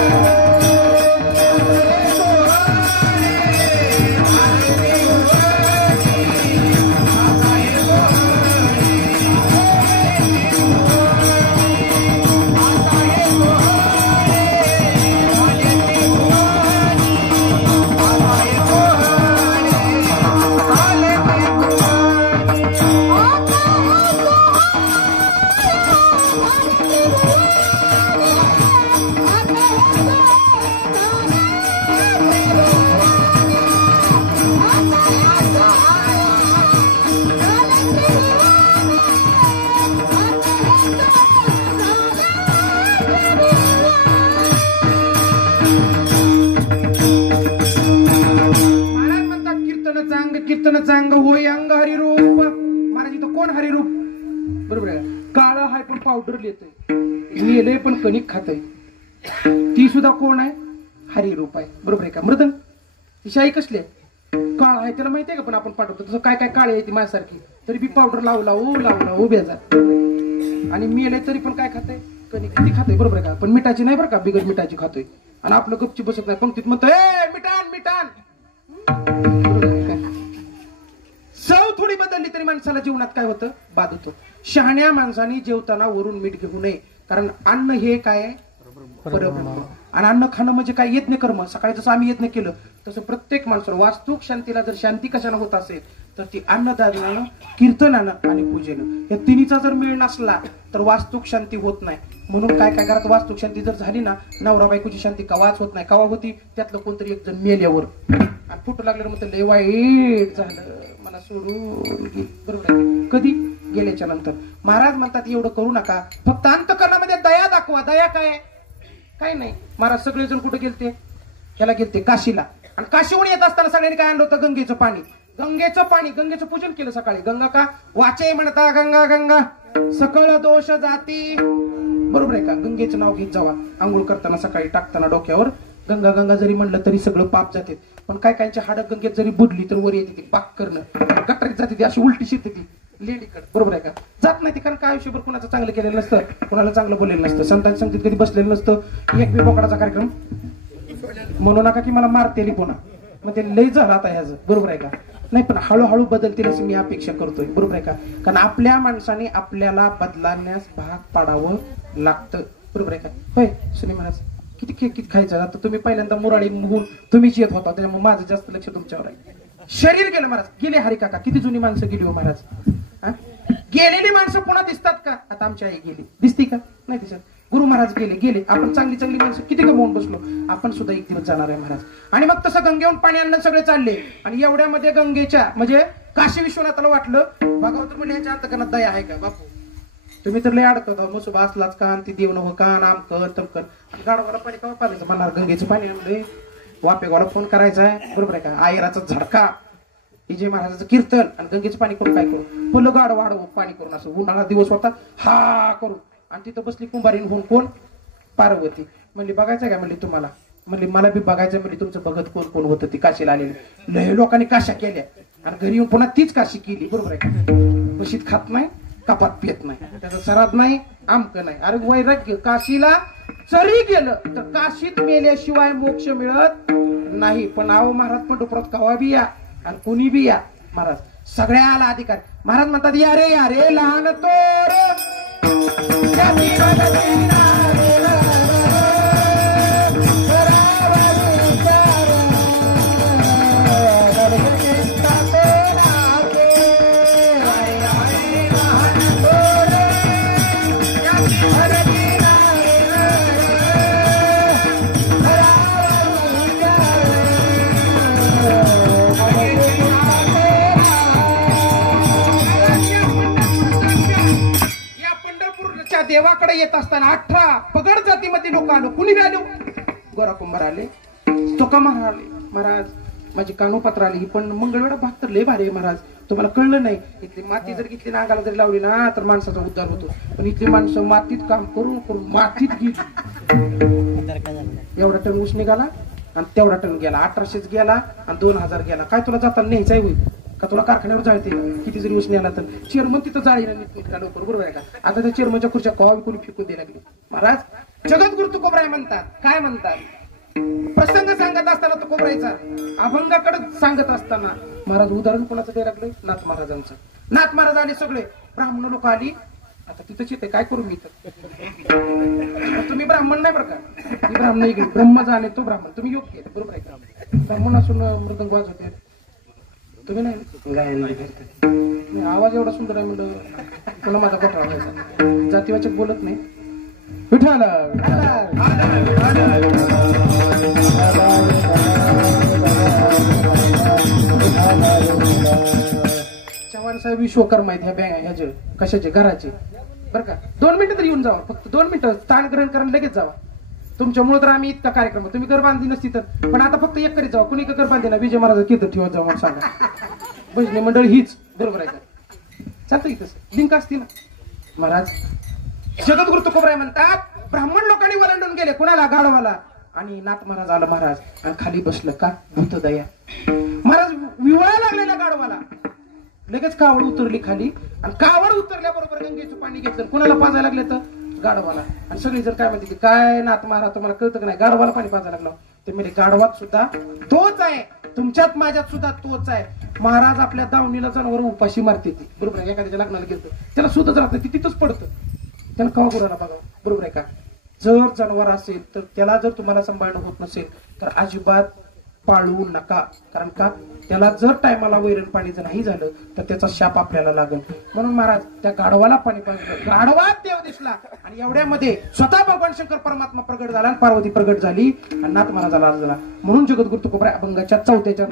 कीर्तन चांग होय अंग हरिरूप. महाराज इथं कोण हरिरूप? बरोबर आहे. काळं हाय पण पावडर लिहितय, मेलय पण कणिक खातय, ती सुद्धा कोण आहे? हरिरूप आहे. बरोबर आहे का? मृदंग ती शाई कसली आहे? काळ आहे, त्याला माहितीये का? पण आपण पाठवतो तसं काय काय काळी आहे ती माझ्यासारखी, तरी बी पावडर लावू बेजार. आणि मेलय तरी पण काय खातय? कणिक ती खातय. बरोबर आहे का? पण मिठाची नाही बरं का, बिगर मिठाची खातोय. आणि आपलं गपची बसत नाही, पंक्तीत म्हणतो ए मिठान मिठान. चव थोडी बदलली तरी माणसाला जीवनात काय होतं? बाद होतं. शहाण्या माणसाने जेवताना वरून मीठ घेऊ नये, कारण अन्न हे काय आहे? परब्रह्म. आणि अन्न खाणं म्हणजे काय? यज्ञ कर्म. सकाळी जसं आम्ही यज्ञ केलं तसं प्रत्येक माणसाला वास्तुक शांतीला जर शांती कशाला होत असेल तर ती अन्नदानानं, कीर्तनानं आणि पूजेनं. या तिन्हीचा जर मेळ नसला तर वास्तुक शांती होत नाही. म्हणून काय काय घरात वास्तुक शांती जर झाली ना, नवरा बायकोची शांती कवाच होत नाही. कवा होती? त्यातलं कोणतरी एक जण मेल्यावर आणि फुटू लागलं मग लय वाईट झालं, मला सोडून. बरोबर आहे? कधी? गेल्याच्या नंतर. महाराज म्हणतात एवढं करू नका, फक्त अंतःकरणामध्ये दया दाखवा. दया काय? काय नाही. महाराज सगळेजण कुठे गेलते? ह्याला गेलते काशीला. आणि काशीहून येत असताना सगळ्यांनी काय आणलं होतं? गंगेचं पाणी. गंगेचं पाणी, गंगेचं पूजन केलं सकाळी. गंगा का वाचे म्हणता गंगा गंगा सकळ दोष जाती. बरोबर आहे का? गंगेचं नाव घेत जावा आंघोळ करताना, सकाळी टाकताना डोक्यावर. गंगा गंगा जरी म्हणलं तरी सगळं पाप जाते. पण काय कायच्या हाडं गंगेत जरी बुडली तर वर येते ती पाक करणं, गटारीत जाते ती, अशी उलटी शिरते ती लेडीकडे. बरोबर आहे का? जात नाही ती, कारण काय आयुष्यभर कुणाचं चांगलं केलेलं नसतं, कुणाला चांगलं बोललेलं नसतं, संतांच्या संगतीत कधी बसलेलं नसतं. एक बी बोकडाचा कार्यक्रम म्हणू नका की मला मारतेली पुन्हा, मग ते लय झालं आता ह्याचं. बरोबर आहे का? नाही, पण हळूहळू बदलतील अशी मी अपेक्षा करतोय. बरोबर आहे का? कारण आपल्या माणसाने आपल्याला बदलण्यास भाग पाडावं लागतं. बरोबर आहे का? होय सुनी महाराज, किती किती खायचं? आता तुम्ही पहिल्यांदा मुराडी मुहून तुम्हीच येत होता, त्याच्यामुळे माझं जास्त लक्ष तुमच्यावर आहे. शरीर गेलं महाराज, गेले हरी काका. किती जुनी माणसं गेली हो महाराज. गेलेली माणसं पुन्हा दिसतात का? आता आमची आई गेली, दिसती का? नाही दिसत. गुरु महाराज गेले. आपण चांगली चांगली माणसं किती गमावून बसलो. आपण सुद्धा एक दिवस जाणार आहे महाराज. आणि मग तसं गंगेहून पाणी आणलं, सगळे चालले. आणि एवढ्यामध्ये गंगेच्या म्हणजे काशी विश्वनाथाला वाटलं, भागवत म्हणजे यांच्या अंतकरणात दया आहे का? बापू तुम्ही तर लय अडकत, मसुबा असलाच का, ती देव नव का, नामकर तमकर. गाडवाला पाणी कवा पाहिजे म्हणणार? गंगेचं पाणी आणलंय. वापेगावला फोन करायचा आहे. बरोबर आहे का? आयराचा झडका, विजय महाराजाचं कीर्तन आणि गंगेचं पाणी करून काय करू? फुलं गाड वाढव पाणी करून, असं उन्हाळा दिवस होता हा करून. आणि तिथं बसली कुंभारीन होऊन कोण? पार्वती. म्हणली बघायचं का? म्हणली तुम्हाला. म्हणली मला बी बघायचं. म्हणली तुमचं बघत कोण कोण होतं ती काशीला आलेली. लय लोकांनी काशा केल्या आणि घरी येऊन पुन्हा तीच काशी केली. बरोबर आहे का? बशीत खात नाही, कपात पेत नाही, त्याचा सराद नाही, आमक नाही. अरे वैराग्य. काशीला जरी गेलं तर काशीत मेल्याशिवाय मोक्ष मिळत नाही. पण आहो महाराज पंढरपुरात कवा बी या आणि कोणी बी या महाराज, सगळ्याला अधिकार. महाराज म्हणतात या रे लहान तोर देवाकडे येत असताना 18 पगड जातीमध्ये लोक आलो. कुणी बी आलो? गोरा कुंभार आले, तुका महाराज आले. महाराज माझी कानोपात्र आली, पण मंगळवेढा भाग तर लय भारी आहे महाराज, तुम्हाला कळलं नाही. इथली माती जर घेतली नागाला जरी लावली ना तर माणसाचा उद्धार होतो. पण इथली माणसं मातीत काम करून करून मातीत गेली. एवढा टन ऊस निघाला आणि तेवढा टन गेला. 1800 गेला आणि 2000 गेला. काय तुला जाताना न्यायचाय होईल का? तुला कारखान्यावर जायचे किती जरी उसने आला तर चेअरमन तिथं जाळी लवकर. बरोबर आहे का? आता त्या चेअरमनच्या खुर्च्या कवा कोणी फेकून द्यायला लागली. महाराज जगद्गुरु तुकोबराय म्हणतात. काय म्हणतात? प्रसंग सांगत असताना तुकोबरायचा, अभंगाकडे सांगत असताना महाराज उदाहरण कोणाचं द्यायला लागलं? नाथ महाराजांचं. नाथ महाराज आले, सगळे ब्राह्मण लोक आली. आता तिथंच येते, काय करू मी तर? तुम्ही ब्राह्मण नाही बरं का? मी ब्राह्मण इकडे ब्रह्म झाले, तो ब्राह्मण. तुम्ही योग्य आहे. बरोबर आहे का? ब्राह्मण असून मृदंग वाजवते तुम्ही नाही. आवाज एवढा सुंदर आहे म्हणलं तुला माझा कठोर व्हायचा. जातीवाचक बोलत नाही. विठाल चव्हाण साहेब विश्वकर्मा आहेत ह्याचे कशाचे? घराचे. बरं का? 2 मिनिटं तरी येऊन जावा, फक्त 2 मिनिटं स्थान ग्रहण करायला लगेच जावा. तुमच्यामुळे तर आम्ही इतका कार्यक्रम, तुम्ही घर बांधली नसती तर. पण आता फक्त एक करीत जावा. कुणी घर बांधे ना विजय महाराज कीर्तन ठेवत जावा सांगा. भजनी मंडळ हीच बरोबर आहे का चालतं तसं लिंक असते ना महाराज जगद्गुरु तुकोबराय म्हणतात ब्राह्मण लोकांनी वरंडून गेले कुणाला गाढवाला आणि नाथ महाराज आलं महाराज आणि खाली बसलं का भूतदया महाराज विवळा लागलेल्या गाढवाला लगेच कावड उतरली खाली आणि कावड उतरल्याबरोबर गंगेचं पाणी घेतलं कुणाला पाजायला लागले तर गाढवाला आणि सगळी जर काय म्हणते काय नाथ महाराज तुम्हाला कळतं का नाही गाढवाला पाणी पाजायला लागलं ते म्हणजे गाढवात सुद्धा तोच आहे तुमच्यात माझ्यात सुद्धा तोच आहे महाराज आपल्या दावणीला जनावर उपाशी मारते ती बरोबर आहे एखाद्याच्या लग्नाला गेलं त्याला सुद्धा राहत ती तिथंच पडतं त्याला कवा गुराला बघा बरोबर आहे का जर जनावर असेल तर त्याला जर तुम्हाला सांभाळणं होत नसेल तर अजिबात पाळू नका कारण का त्याला जर टायमाला वैरण पाणी जर नाही झालं तर त्याचा शाप आपल्याला लागेल म्हणून महाराज त्या गाढवाला पाणी पाजलं गाढवात देव दिसला आणि एवढ्यामध्ये स्वतः भगवान शंकर परमात्मा प्रगट झाला आणि पार्वती प्रगट झाली आणि नाथ महाराजाला अर्ज झाला म्हणून जगद्गुरु तुकोबराय अभंगाच्या 4थ्या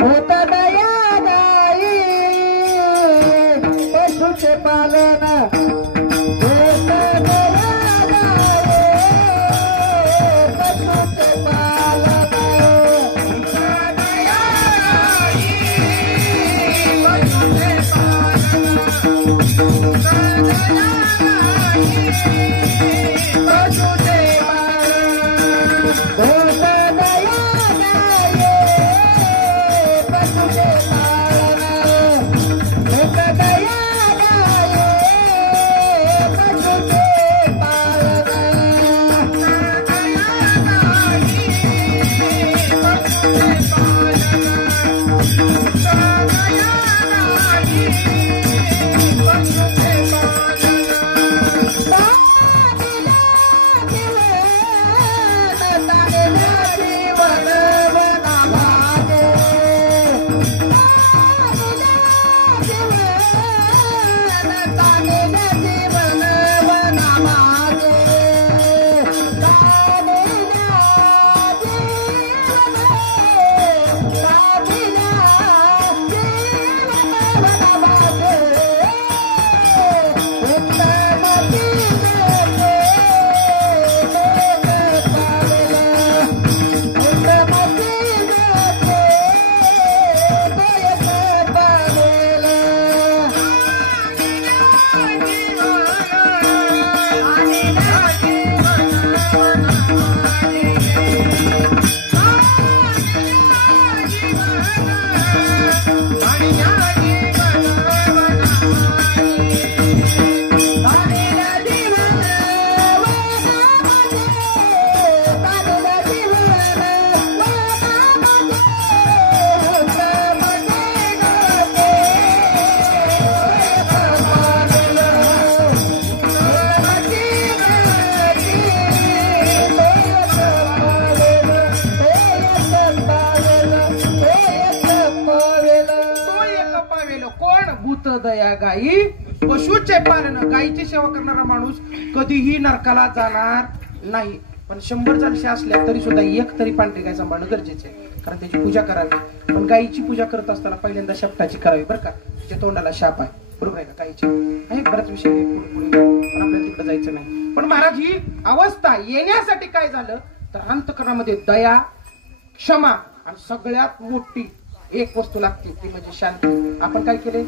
दया गाई पशुचे पालन गायीची सेवा करणारा माणूस कधीही नरकाला जाणार नाही पण 100 जणशी असल्या तरी सुद्धा एक तरी पांढरी गाय सांभाळणं गरजेचं आहे कारण त्याची पूजा करावी पण गायीची पूजा करत असताना पहिल्यांदा शेपटाची करावी बरं का त्याच्या तोंडाला शाप आहे बरोबर आहे का गायीची आहे बराच विषय पण आपल्याला तिकडे जायचं नाही पण महाराज ही अवस्था येण्यासाठी काय झालं तर अंतकरणामध्ये दया क्षमा आणि सगळ्यात मोठी एक वस्तू लागते ती म्हणजे शांती आपण काय केले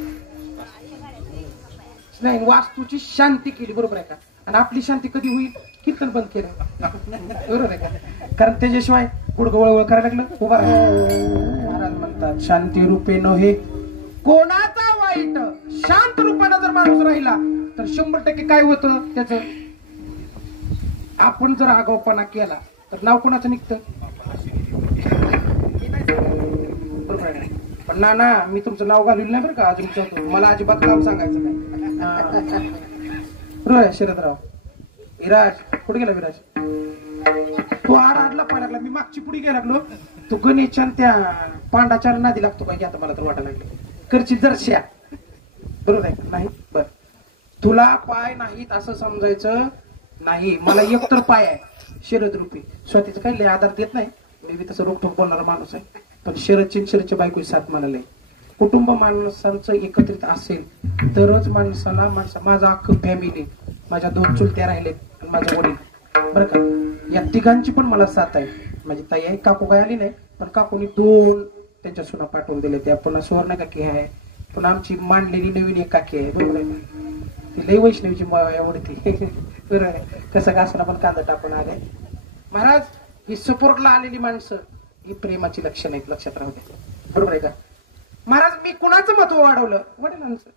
नाही वास्तूची शांती केली बरोबर आहे का आणि आपली शांती कधी होईल कीर्तन बंद केलं बरोबर आहे का कारण त्याच्याशिवाय गुडघं वळवळ करायला लागलं उभा महाराज म्हणतात शांती रूपे नव्हे कोणाचा वाईट शांत रूपाने जर माणूस राहिला तर 100% काय होतं त्याच आपण जर आगाऊपणा केला तर नाव कोणाचं निघतं बरोबर आहे पण ना मी तुमचं नाव घालवलं नाही बरं का अजून मला अजिबात नाव सांगायचं नाही बरोबर शरदराव विराज कुठे गेला विराज तो आडला पाय लागला मी मागची पुढे गेला लागलो तो गणेशच्या त्या पांडाच्या नादी लागतो काय की आता मला तर वाटायला लागले करची दर्श्या बरोबर आहे नाही बर तुला पाय नाहीत असं समजायचं नाही मला एकतर पाय आहे शरद रूपी स्वतःच काही लय आधार देत नाही मी तसं रोखोक बोलणारा माणूस आहे पण शरदची बायको साथ मला लय कुटुंब माणसांचं एकत्रित असेल तरच माणसाला माझा अख्खं फॅमिली माझ्या 2 चुलत्या राहिलेत आणि माझा वडील बरं का या तिघांची पण मला साथ आहे माझी ताई आहे काकू काय आली नाही पण काकूनी 2 त्यांच्या सुना पाठवून दिले त्या पुन्हा सुवर्ण काकी आहे पण आमची मांडलेली नवीन एक काकी आहे, बरोबर आहे का? ती लई वैष्णवीची आवडती बरोबर आहे. कसं का असं पण कांदा टाकून आले. महाराज ही सपोर्टला आलेली माणसं ही प्रेमाची लक्षण आहेत, लक्षात राहू द्या, बरोबर आहे का? महाराज मी कुणाचं महत्व वाढवलं? वडिलांचं.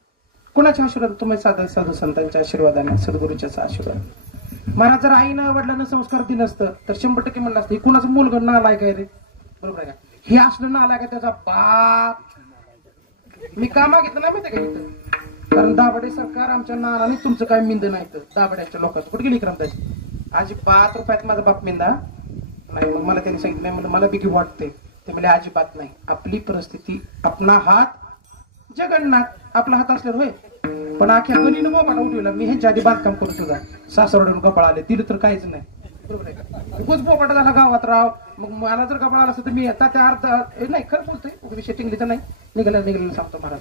कुणाच्या आशीर्वाद? तुम्ही साधू संतांच्या आशीर्वादाने, सद्गुरूच्या आशीर्वाद. महाराज जर आईनं वडिलांना संस्कार दिलं असतं तर 100% म्हणलं असतं ही कुणाचं मुलगा नालाय काय रे, बरोबर आहे का? हे असलं नालाय का त्याचा बाप. मी का मागितलं नाही माहिती का इथं? कारण दाभाडे सरकार आमच्या नानाने तुमचं काय मिंद नाही तर दाभाड्याच्या लोकांचं कुठे गेली क्रमताची अजिबात रुपयात माझा बाप मिंदा नाही. मग मला त्यांनी सांगितलं नाही, म्हणलं मला बिगी वाटते. ते म्हणजे अजिबात नाही. आपली परिस्थिती, आपला हात जगन्नाथ, आपला हात असल्यावर होय. पण अख्या गणीनं मोबाटा उठवला. मी ह्यांच्या आधी बांधकाम करून सुद्धा सासरवडून कपाळ आले, तिला तर काहीच नाही, बरोबर आहे का? उगाच बोपाटा झाला गावात राव. मग मला जर कपाळ आला असतं तर मी त्या अर्धा नाही खरं बोलतोय, विषय टिंगलीचा नाही, निघालेलं सांगतो महाराज.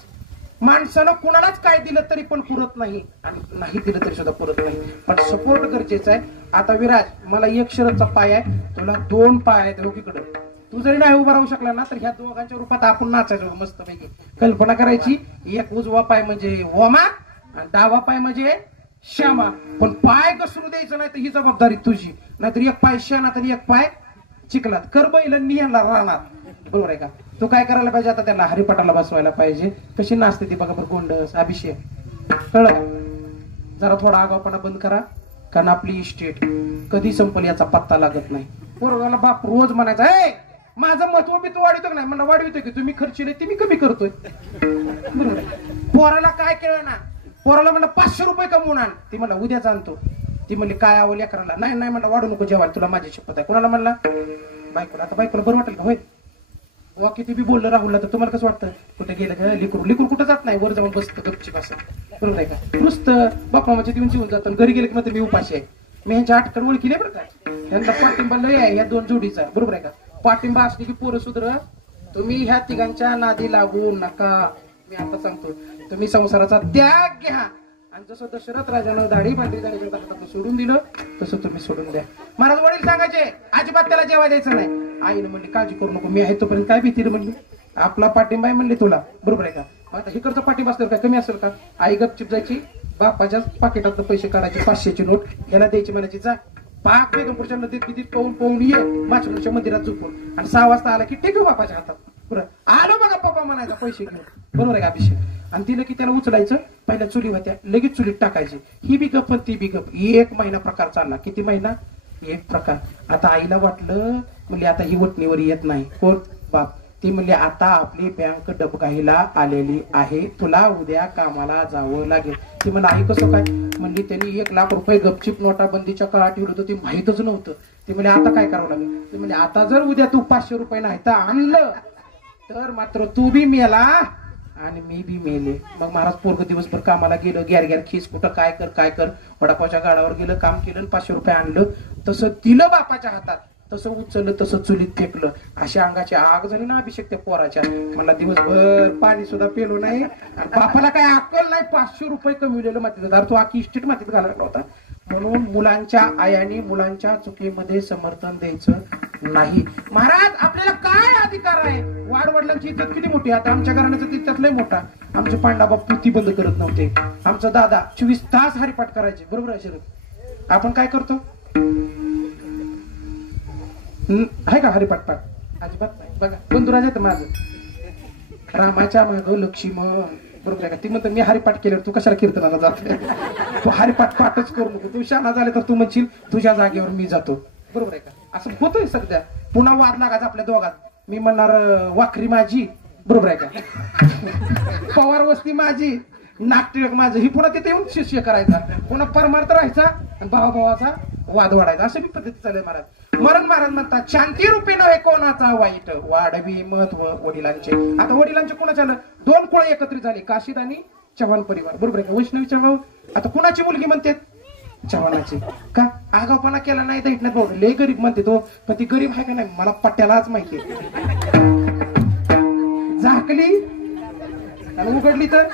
माणसानं कुणालाच काय दिलं तरी पण पुरत नाही आणि नाही दिलं तरी सुद्धा पुरत नाही. पण सपोर्ट गरजेचा आहे. आता विराज, मला एक शरदचा पाय आहे, तुला 2 पाय आहेत दोघीकडे. तू जरी नाही उभा राहू शकला ना तर ह्या दोघांच्या रूपात आपण नाचायचो मस्त पैकी. कल्पना करायची, एक उजवा पाय म्हणजे ओमा आणि डावा पाय म्हणजे श्यामा. पण पाय घसरू द्यायचं नाही तर ही जबाबदारी तुझी. नाहीतर एक पाय शेणात आणि एक पाय चिखलात. कर बैलांनी यांना राहणार, बरोबर आहे का? तू काय करायला पाहिजे आता? त्यांना हरिपाठाला बसवायला पाहिजे. कशी नाचते ती बघा बरं, गोंडस अभिषेक, कळलं का? जरा थोडा आगावपणा बंद करा, कारण आपली इस्टेट कधी संपल याचा पत्ता लागत नाही. पोरगाला बाप रोज म्हणायचा, ए माझं महत्व मी तू वाढवतो का नाही? म्हणलं वाढवितो की तुम्ही खर्चिले ती मी कमी करतोय, बरोबर. पोराला काय केलं ना, पोराला म्हणलं 500 रुपये कमवून आण. ती म्हणला उद्या जाणतो. ती म्हणली काय आवल करायला? नाही नाही म्हणलं वाढू नको जेवायला, तुला माझी शपथ आहे. कोणाला म्हणला? बायकोला. आता बायकोला बरं वाटेल का? होय वा किती बी बोललं राहुलला तर तुम्हाला कसं वाटतं? कुठे गेलं का लिकरू कुठं जात नाही, वर जाऊन बसतं गपचीप असं, बरोबर आहे का? नुसतं बापा म्हणजे देऊन जीवन जातं. घरी गेले की मग मी उपाशी आहे. मी ह्यांच्या आटकड ओळखीले बरं का, त्यांचा पाठिंबा लय आहे या 2 जोडीचा, बरोबर आहे का? पाठिंबा असले की पोरं सुधर. तुम्ही ह्या तिघांच्या नादी लागू नका. मी आता सांगतो, तुम्ही संसाराचा त्याग घ्या आणि जसं दशरथ राजानं दाढी बांधली जाण्याच्या सोडून दिलं तसं तुम्ही सोडून द्या. महाराज वडील सांगायचे अजिबात त्याला जेवाय द्यायचं नाही. आईने म्हणली काळजी करू नको, मी आहे तोपर्यंत काय भीती रे म्हणली. आपला पाठिंबा आहे म्हणले तुला, बरोबर आहे का? आता हिकडचा पाठिंबा असेल का कमी असेल का? आई गपचिप जायची, बापाच्या पाकिटात पैसे काढायचे, 500ची नोट याला द्यायची, म्हणायची जा पाक बेगमपूरच्या नदीत बिदीत पाहून ये माचवडच्या मंदिरात झोपून. आणि 6 वाजता आला की टेकू बापाच्या हातात, बरं आलो बघा पप्पा म्हणायचा पैसे घेऊन, बरोबर आहे का अभिषेक? आणि तिला की त्याला उचलायचं, पहिल्या चुली होत्या लगेच चुलीत टाकायची. ही बी गप ती बी गप. 1 महिना प्रकार चालला. किती महिना? 1 प्रकार. आता आईला वाटलं, म्हणले आता ही वटणीवर येत नाही. कोण? बाप. ती म्हणली आता आपली बँक डबघाईला आलेली आहे, तुला उद्या कामाला जावं लागेल. ती म्हणली आई कसं काय? म्हणली त्यांनी 1 लाख रुपये गपचिप नोटाबंदीच्या काळात ठेवलं होतं, ते माहितच नव्हतं. ती म्हणजे आता काय करावं लागेल? ती म्हणजे आता जर उद्या तू 500 रुपये नाही तर आणलं तर मात्र तू बी मेला आणि मी बी मेले. मग महाराज पोरग दिवसभर कामाला गेलं, गॅर खीस कुठं काय कर वडापावच्या गाडावर गेलं, काम केलं, 500 रुपये आणलं, तसं दिलं बापाच्या हातात, तसं उचललं, तसं चुलीत फेकलं. अशा अंगाची आग झाली ना अभिषेक त्या पोराच्या. मला दिवसभर पाणी सुद्धा पेलो नाही आणि बापाला काय अक्कल नाही. 500 रुपये कमविलेलं मातीत दार, तो आखी इस्टेट मातीत घालायला होता. म्हणून मुलांच्या आयाने मुलांच्या चुकीमध्ये समर्थन द्यायचं नाही. महाराज आपल्याला काय अधिकार आहे? वाडवडिलांची इज्जत किती मोठी. आता आमच्या घराण्याचा तिथ्यात लय मोठा. आमचे पांडाबा पुती बंद करत नव्हते. आमचा दादा 24 तास हरिपाठ करायचे, बरोबर आहे शरद? आपण काय करतो? आहे का हरिपाठ पाठ? अजिबात नाही. बघा बंधुराज आहे माझं, रामाच्या माग लक्ष्मण, बरोबर आहे का? ती म्हणतो मी हरिपाठ केल्यावर तू कशाला कीर्तनाला जातो? तू हरिपाठ पाठच करू नको. तू शाळा झाले तर तू म्हणशील तुझ्या जागेवर मी जातो, बरोबर आहे का? असं होतोय सध्या. पुन्हा वाद लागायचा आपल्या दोघात. मी म्हणणार वाखरी माझी, बरोबर आहे का? पवार वस्ती माझी, नागटिळक माझं. ही पुन्हा तिथे येऊन शिष्य करायचा, पुन्हा परमार्थ राहायचा आणि भावाभावाचा वाद वाढायचा. अशा बी पद्धती चालू महाराज. मरण महाराज म्हणतात शांती रूपी नव्हे कोणाचा वाईट, वाढवी महत्व वडिलांचे. आता वडिलांचे कोणाच्या 2 कुळ एकत्रित झाले, काशीद आणि चव्हाण परिवार, बरोबर आहे का? वैष्णवीच्या भाऊ. आता कुणाची मुलगी म्हणते? चव्हाणाची. का? आगावपणा केला नाही तर इथनं भाऊ लय गरीब म्हणते तो, पण ती गरीब आहे का नाही मला पट्ट्यालाच माहितीये. झाकली आणि उघडली तर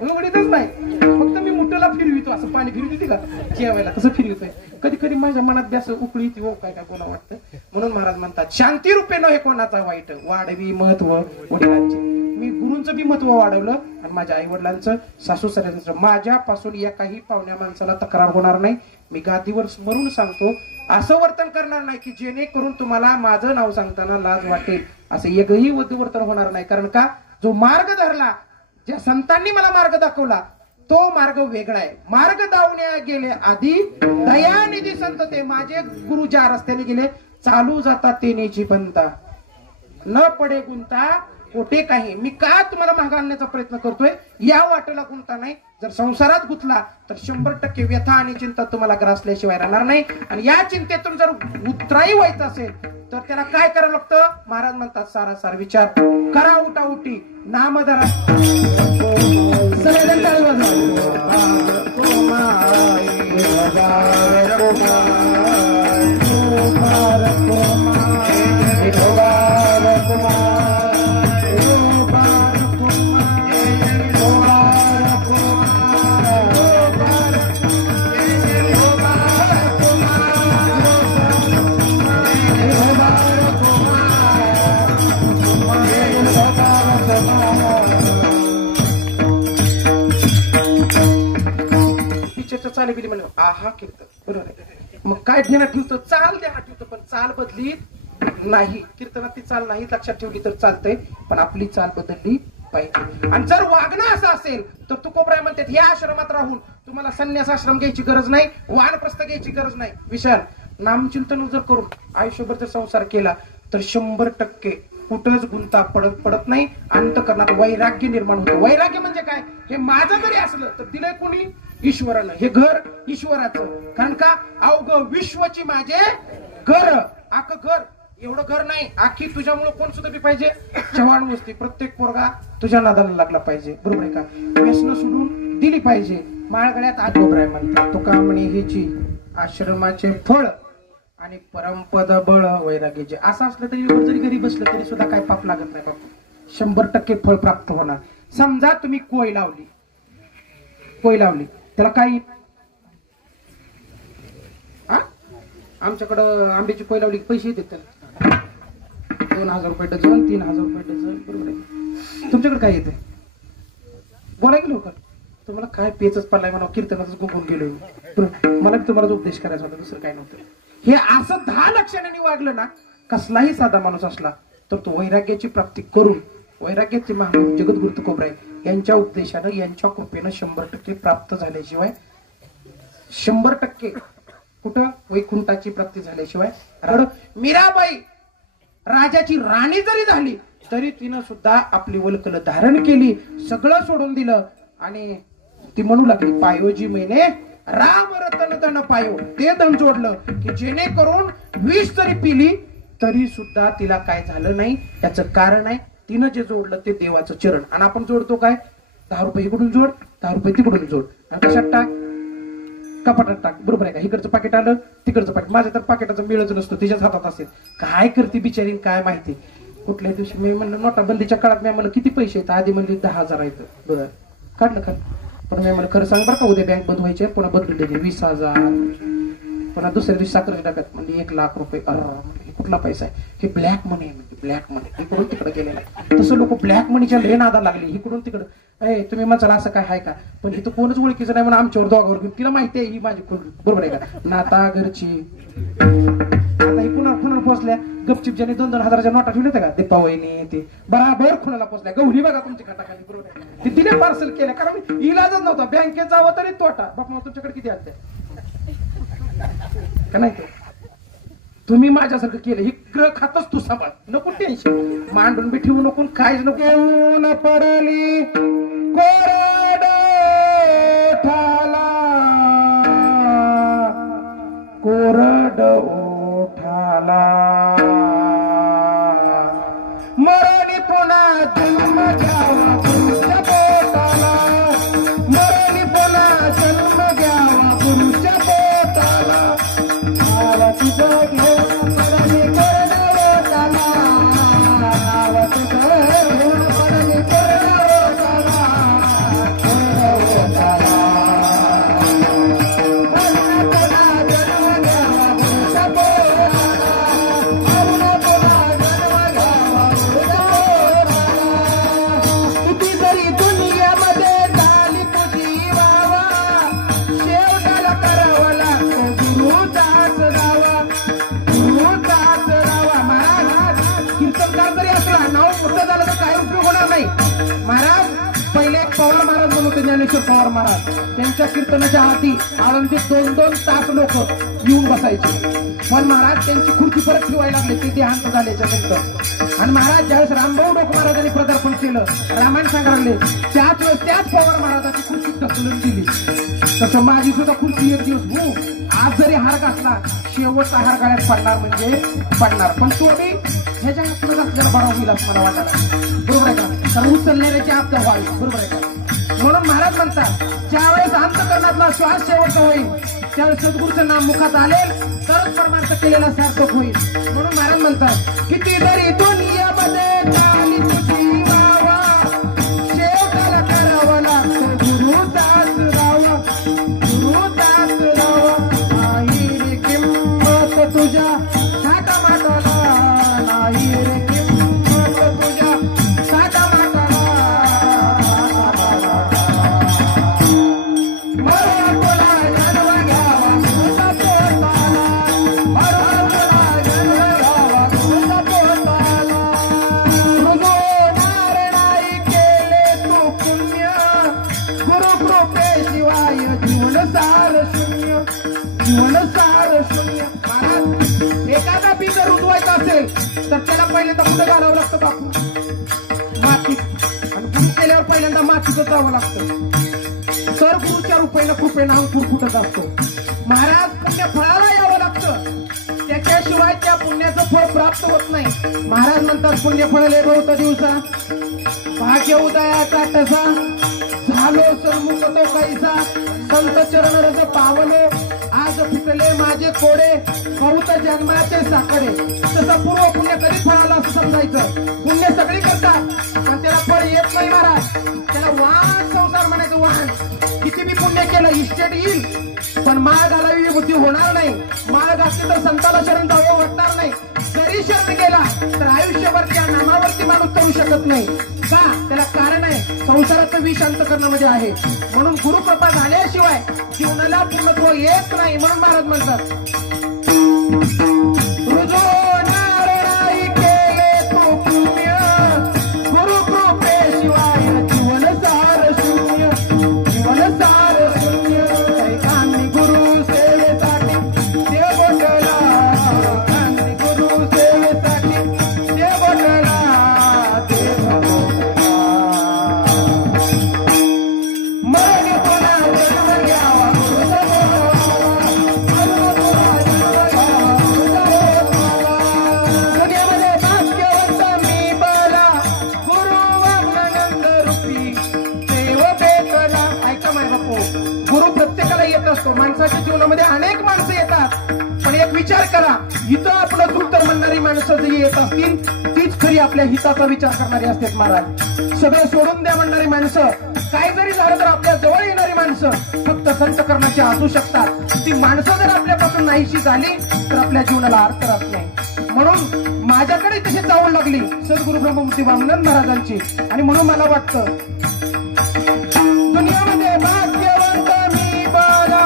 उघडीतच नाही. फक्त मी मुठ्याला फिरवितो, असं पाणी फिरविते का जेवायला तसं फिरवितोय. कधी कधी माझ्या मनात बी असं उकळी ती काय काय कोणा वाटतं. म्हणून महाराज म्हणतात शांती रूपे नव्हे कोणाचा वाईट, वाढवी महत्व वडिलांचे. मी गुरूंचं बी महत्व वाढवलं आणि माझ्या आई वडिलांचं, सासू सासऱ्यांचं. माझ्यापासून एकाही पाहुण्या माणसाला तक्रार होणार नाही. मी गादीवर स्मरून सांगतो, असं वर्तन करणार नाही की जेणेकरून तुम्हाला माझं नाव सांगताना लाज वाटेल. असं एकही वर्तन होणार नाही. कारण का, जो मार्ग धरला, ज्या संतांनी मला मार्ग दाखवला, तो मार्ग वेगळा आहे. मार्ग दावण्या गेले आधी दयानिधी संत ते माझे गुरु ज्या रस्त्याने गेले, चालू जाता तेनेची पंता, न पडे गुंता कोठे काही. मी का तुम्हाला मागे आणण्याचा प्रयत्न करतोय, या वाटेला गुंता नाही. जर संसारात गुंतला तर 100% व्यथा आणि चिंता तुम्हाला ग्रासल्याशिवाय राहणार नाही. आणि या चिंतेतून जर उतराई व्हायचं असेल तर त्याला काय करावं लागतं. महाराज म्हणतात, सारासार विचार करा, उठा उठी नाम धरा. चाल बिली म्हणलं आहा कीर्तन बरोबर आहे. मग काय ध्यानात ठेवतो, चाल ध्यानात ठेवतो, पण चाल बदली नाही. कीर्तनात ती चाल नाही लक्षात ठेवली तर चालतंय, पण आपली चाल बदलली पाहिजे. आणि जर वागणं असं असेल तर तुकोबराय म्हणतात, या आश्रमात राहून तुम्हाला संन्यास आश्रम घ्यायची गरज नाही, वानप्रस्थ घ्यायची गरज नाही. विशाल नामचिंतन जर करून आयुष्यभर जर संसार केला तर 100% कुठंच गुंता पडत नाही. अंतःकरणात वैराग्य निर्माण होतं. वैराग्य म्हणजे काय, हे माझं जरी असलं तर दिलंय कोणी, ईश्वरानं. हे घर ईश्वराचं. कारण का, अवघ विश्वची माझे घर. आख घर एवढं घर नाही, आखी तुझ्यामुळे कोण सुद्धा बी पाहिजे. चव्हाण वस्ती प्रत्येक पोरगा तुझ्या नादाला लागला पाहिजे. बरोबर आहे का. व्यसन सोडून दिली पाहिजे. माळगड्यात आजोबराय म्हणतात, तुका म्हणे हिची आश्रमाचे फळ आणि परमपद बळ वैराग्याचे. असं असलं तरी जरी घरी बसलं तरी सुद्धा काय पाप लागत नाही बापू. 100% फळ प्राप्त होणार. समजा तुम्ही कोय लावली त्याला काही, आमच्याकडं आंब्याची कोय लावली पैसे येतात त्याला 2000 रुपये डझन, 3000 रुपये डझन. बरोबर आहे. तुमच्याकडे काय येते बोला की लवकर. तुम्हाला काय पेचच पडलाय म्हणा, कीर्तनातच गुंफून गेलो. मला तुम्हाला उपदेश करायचा होता, दुसरं काय नव्हतं. हे असं 10 लक्षणांनी वागलं ना, कसलाही साधा माणूस असला तर तो वैराग्याची प्राप्ती करून, वैराग्याचे महाराज जगद्गुरु तुकोबराय यांच्या उपदेशानं, यांच्या कृपेनं 100% प्राप्त झाल्याशिवाय, 100% कुठं वैकुंठाची प्राप्ती झाल्याशिवाय. मीराबाई राजाची राणी जरी झाली तरी तिनं सुद्धा आपली वल्कल धारण केली, सगळं सोडून दिलं आणि ती म्हणू लागली, पायोजी महिने राम रतन धन पायो. ते धन जोडलं की जेणेकरून विष जरी पिली तरी सुद्धा तिला काय झालं नाही. याचं कारण आहे तिनं जे जोडलं ते देवाचं चरण. आणि आपण जोडतो काय, 10 रुपये इकडून जोड, 10 रुपये तिकडून जोड, आणि कशात टाक, कपाटात टाक. बरोबर आहे का. इकडचं पाकिट आलं, तिकडचं पाकिट. माझ्या तर पाकिटाचं मिळच नसतो, तिच्याच हातात असेल. काय करते बिचारी काय माहिती. कुठल्या दिवशी मी म्हणलं, नोटाबंदीच्या काळात मी म्हणलं किती पैसे आहेत, आधी म्हणले 10,000 आहेत. बरं काढलं का, पण मी म्हणलं खरं सांग बरं का, उद्या बँक बंद व्हायचे. पुन्हा बदलून दिले 20,000. पुन्हा दुसऱ्या दिवशी साखरेच्या डब्यात म्हणजे 1,00,000 रुपये. हे कुठला पैसा आहे, हे ब्लॅक मनी आहे. म्हणजे ब्लॅक मनी इकडून तिकडे गेलेला आहे. तसं लोक ब्लॅक मनीच्या लेन आदा लागली इकडून तिकडं. तुम्ही म्हणसाल असं काय आहे का, पण इथं कोणच ओळखीचं नाही म्हणून आमच्यावर दोघावर घेऊन. तिला माहिती आहे ही माझी खोल. बरोबर आहे का. नाता घरची आता ही कुणाला पोचल्या, गपचिप ज्याने 2-2 हजाराच्या नोटा ठेवल्या होत्या का, दीपा वहिनी ते बराबर खुणाला पोचल्या. गौरी बघा तुमच्या खाटाखाली. बरोबर आहे. ते तिने पार्सल केलं, कारण इलाजच नव्हता. बँकेत जावं तरी तोटा. बापा तुमच्याकडे किती आले का नाही. तुम्ही माझ्यासारखं केलं. हे ग्रह खातच तू सांभाळ, नको टेन्शन. मांडून बी ठेवू नको, काहीच नको. न पडली कोरड ओठाला, कोरड ओठाला, मरणी पुन्हा जन्म घ्यावा गुरुच्या पोटाला, मरणी पुन्हा जन्म घ्यावा गुरुच्या पोटाला. आला तुझं घेऊन पडली कोरड ओठाला, आला तुझं घेऊन पडली कोरड ओठाला, कोरड ओठाला. पवार महाराज म्हणून होते, ज्ञानेश्वर पवार महाराज. त्यांच्या कीर्तनाच्या आधी आळंदीत 2-2 तास लोक येऊन बसायचे. पण महाराज त्यांची खुर्ची परत ठेवायला लागले ते देहांत झाल्याच्या नंतर. आणि महाराज ज्यावेळेस रामभाऊ डोक महाराजांनी पदार्पण केलं, रामायण सांगायला लागले, त्याच वेळेस त्याच पवार महाराजाची खुर्ची ढकलून दिली. तसं माझी सुद्धा खुर्ची एक दिवस आज जरी हार घातला, शेवटचा हार गाड्यात पडणार म्हणजे पडणार. पण तो मी ह्याच्या हातून घातलेला बरा होईल असं मला वाटायला. बरोबर आहे का? कारण उचलण्याची आपदा व्हावी. बरोबर आहे का? म्हणून महाराज म्हणतात, ज्यावेळेस अंतकरणातला श्वास शेवटचा होईल, त्यावेळेस सद्गुरूचं नाम मुखात आलेल तरच परमार्थ केलेला सार्थक होईल. म्हणून महाराज म्हणतात, किती जरी दुनियामध्ये झाली तुझी वावा, शेवटाला करावं लागतं गुरुदास रावा. गुरुदास रावा नाही रे किंमत तुझ्या साठा माटाला, नाही रे किंमत तुझ्या साठा माटाला. मरण तुला जन्म घ्यावा तुझा पोटाला, मरण तुला जन्म घ्यावा तुझा पोटाला. रुजवणार नाही केले तू पुण्य, गुरुकृपेशिवाय जीवन सार शून्य, जीवन सार शून्य. महाराज एखादा बी जर रुजवायचा असेल तर त्याला पहिल्यांदा कुठं घालावं लागतं बापू? मातीत. आणि गुरु केल्यावर पहिल्यांदा मातीतच जावं लागतं. तर गुरुच्या रूपाने कृपेनं अंकुर फुटत असतो. महाराज पुण्य फळाला यावं लागतं, त्याच्याशिवाय त्या पुण्याचं फळ प्राप्त होत नाही. महाराज म्हणतात, पुण्य फळ लेबवत दिवसा भाग्य उदयाचा तसा, झालो सन्मुख तो कैसा, संत चरण रज पावले, आज फुटले माझे कोडे, बहुत जन्माचे साखरे. तसं पूर्व पुण्य कधी फळाला असं समजायचं. पुण्य सगळी करतात पण त्याला फळ येत नाही महाराज. त्याला वाहन संसार म्हणायचं, वाहन. किती बी पुण्य केलं इस्टेट येईल, पण माळ घालावी विभूती होणार नाही. माळ घातली तर संताला शरण जावं वाटणार नाही. जरी शरण गेला तर आयुष्यभर त्या नामावरती माणूस करू शकत नाही. का? त्याला कारण आहे, संसाराचं विष अंतकरणामध्ये आहे. म्हणून गुरुकृपा झाल्याशिवाय जीवनाला पूर्णत्व येत नाही. म्हणून महाराज म्हणतात, रुजवणार नाही केले तू पुण्य, गुरुकृपेशिवाय जीवन सार शून्य, जीवन सार शून्य. कांदी गुरु सेवेसाठी देव बोटला, कांदी गुरु सेवेसाठी देव बोटला, देव बोटला. मरण तुला जन्म घ्यावा तुझा बोटला, मरण तुला जन्म घ्यावा तुझा बोटला. दुनियामध्ये भाग्यवंत मी बला, गुरु वामनानंद रूपी देव भेटला. ऐका माय बापू, गुरु प्रत्येकाला येत असतो. माणसाच्या जीवनामध्ये अनेक माणसं येतात, पण एक विचार करा, इथं आपलं दूर म्हणणारी माणसं जी येत असतील तीच खरी आपल्या हिताचा विचार करणारी असतात महाराज. सगळं सोडून द्या म्हणणारी माणसं, काय जरी झालं तर आपल्या जवळ येणारी माणसं फक्त संतकरणाची असू शकतात. ती माणसं जर आपल्यापासून नाहीशी झाली तर आपल्या जीवनाला अर्थ राहत नाही. म्हणून माझ्याकडे तशी चावल लागली सद्गुरु ब्रह्ममुक्ती वामनंद महाराजांची. आणि म्हणून मला वाटतं, दुनियामध्ये भाग्यवंत मी बला,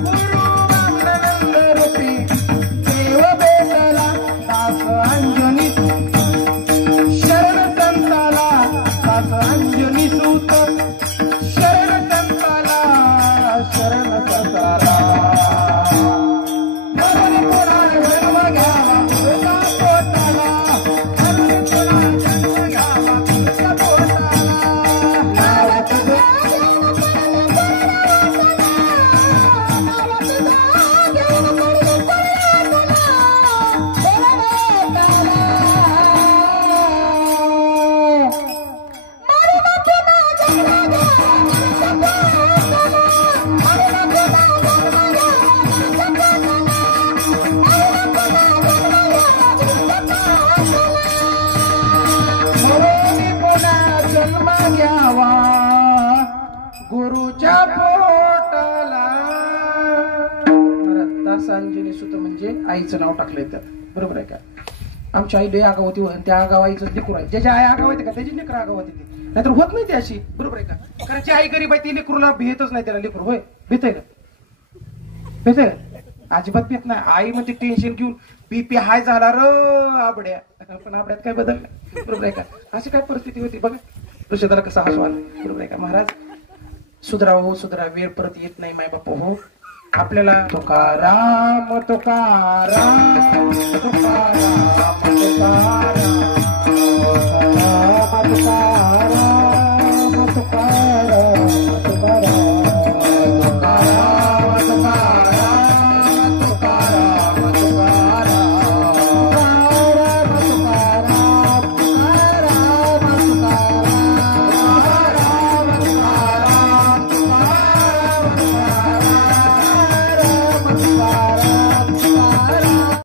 गुरु वामनानंद रूपी देव भेटला, दास अंजनी शरण संताला, दास अंजनी सूत शरण संताला, शरण संताला. मरण तुला जन्म घ्यावा तुझा पोटाला, मरण तुला जन्म घ्यावा तुझा पोटाला. नाव तुझं जन्म घ्यावा गुरुच्या पोटाला. दासांजनी सुत म्हणजे आईचं नाव टाकलंय तर. बरोबर आहे का? आमची आई लय आगाव होती, त्या आगाव आईचं लेकरू आहे. ज्याच्या आई आगाव होते का त्याची लेकर आगाव होती ती, नाहीतर होत नाही ती अशी. बरोबर आहे का? कारण जी आई गरीब आहे ती लेकरूला भेटच नाही. त्याला लेकरू होय भेट आहे का? भेट आहे अजिबात भेट नाही. आई म्हणते टेन्शन घेऊन बीपी हाय झाला र आबड्या, पण आबड्यात काय बदल नाही. बरोबर आहे का? अशी काय परिस्थिती होती बघा. ऋषदाला कसा हसू आला बरोबर आहे का महाराज सुधरा हो सुधरा वेळ परत येत नाही माय बाप हो आपल्याला तुकाराम तुकाराम तुकाराम तुकाराम तुकाराम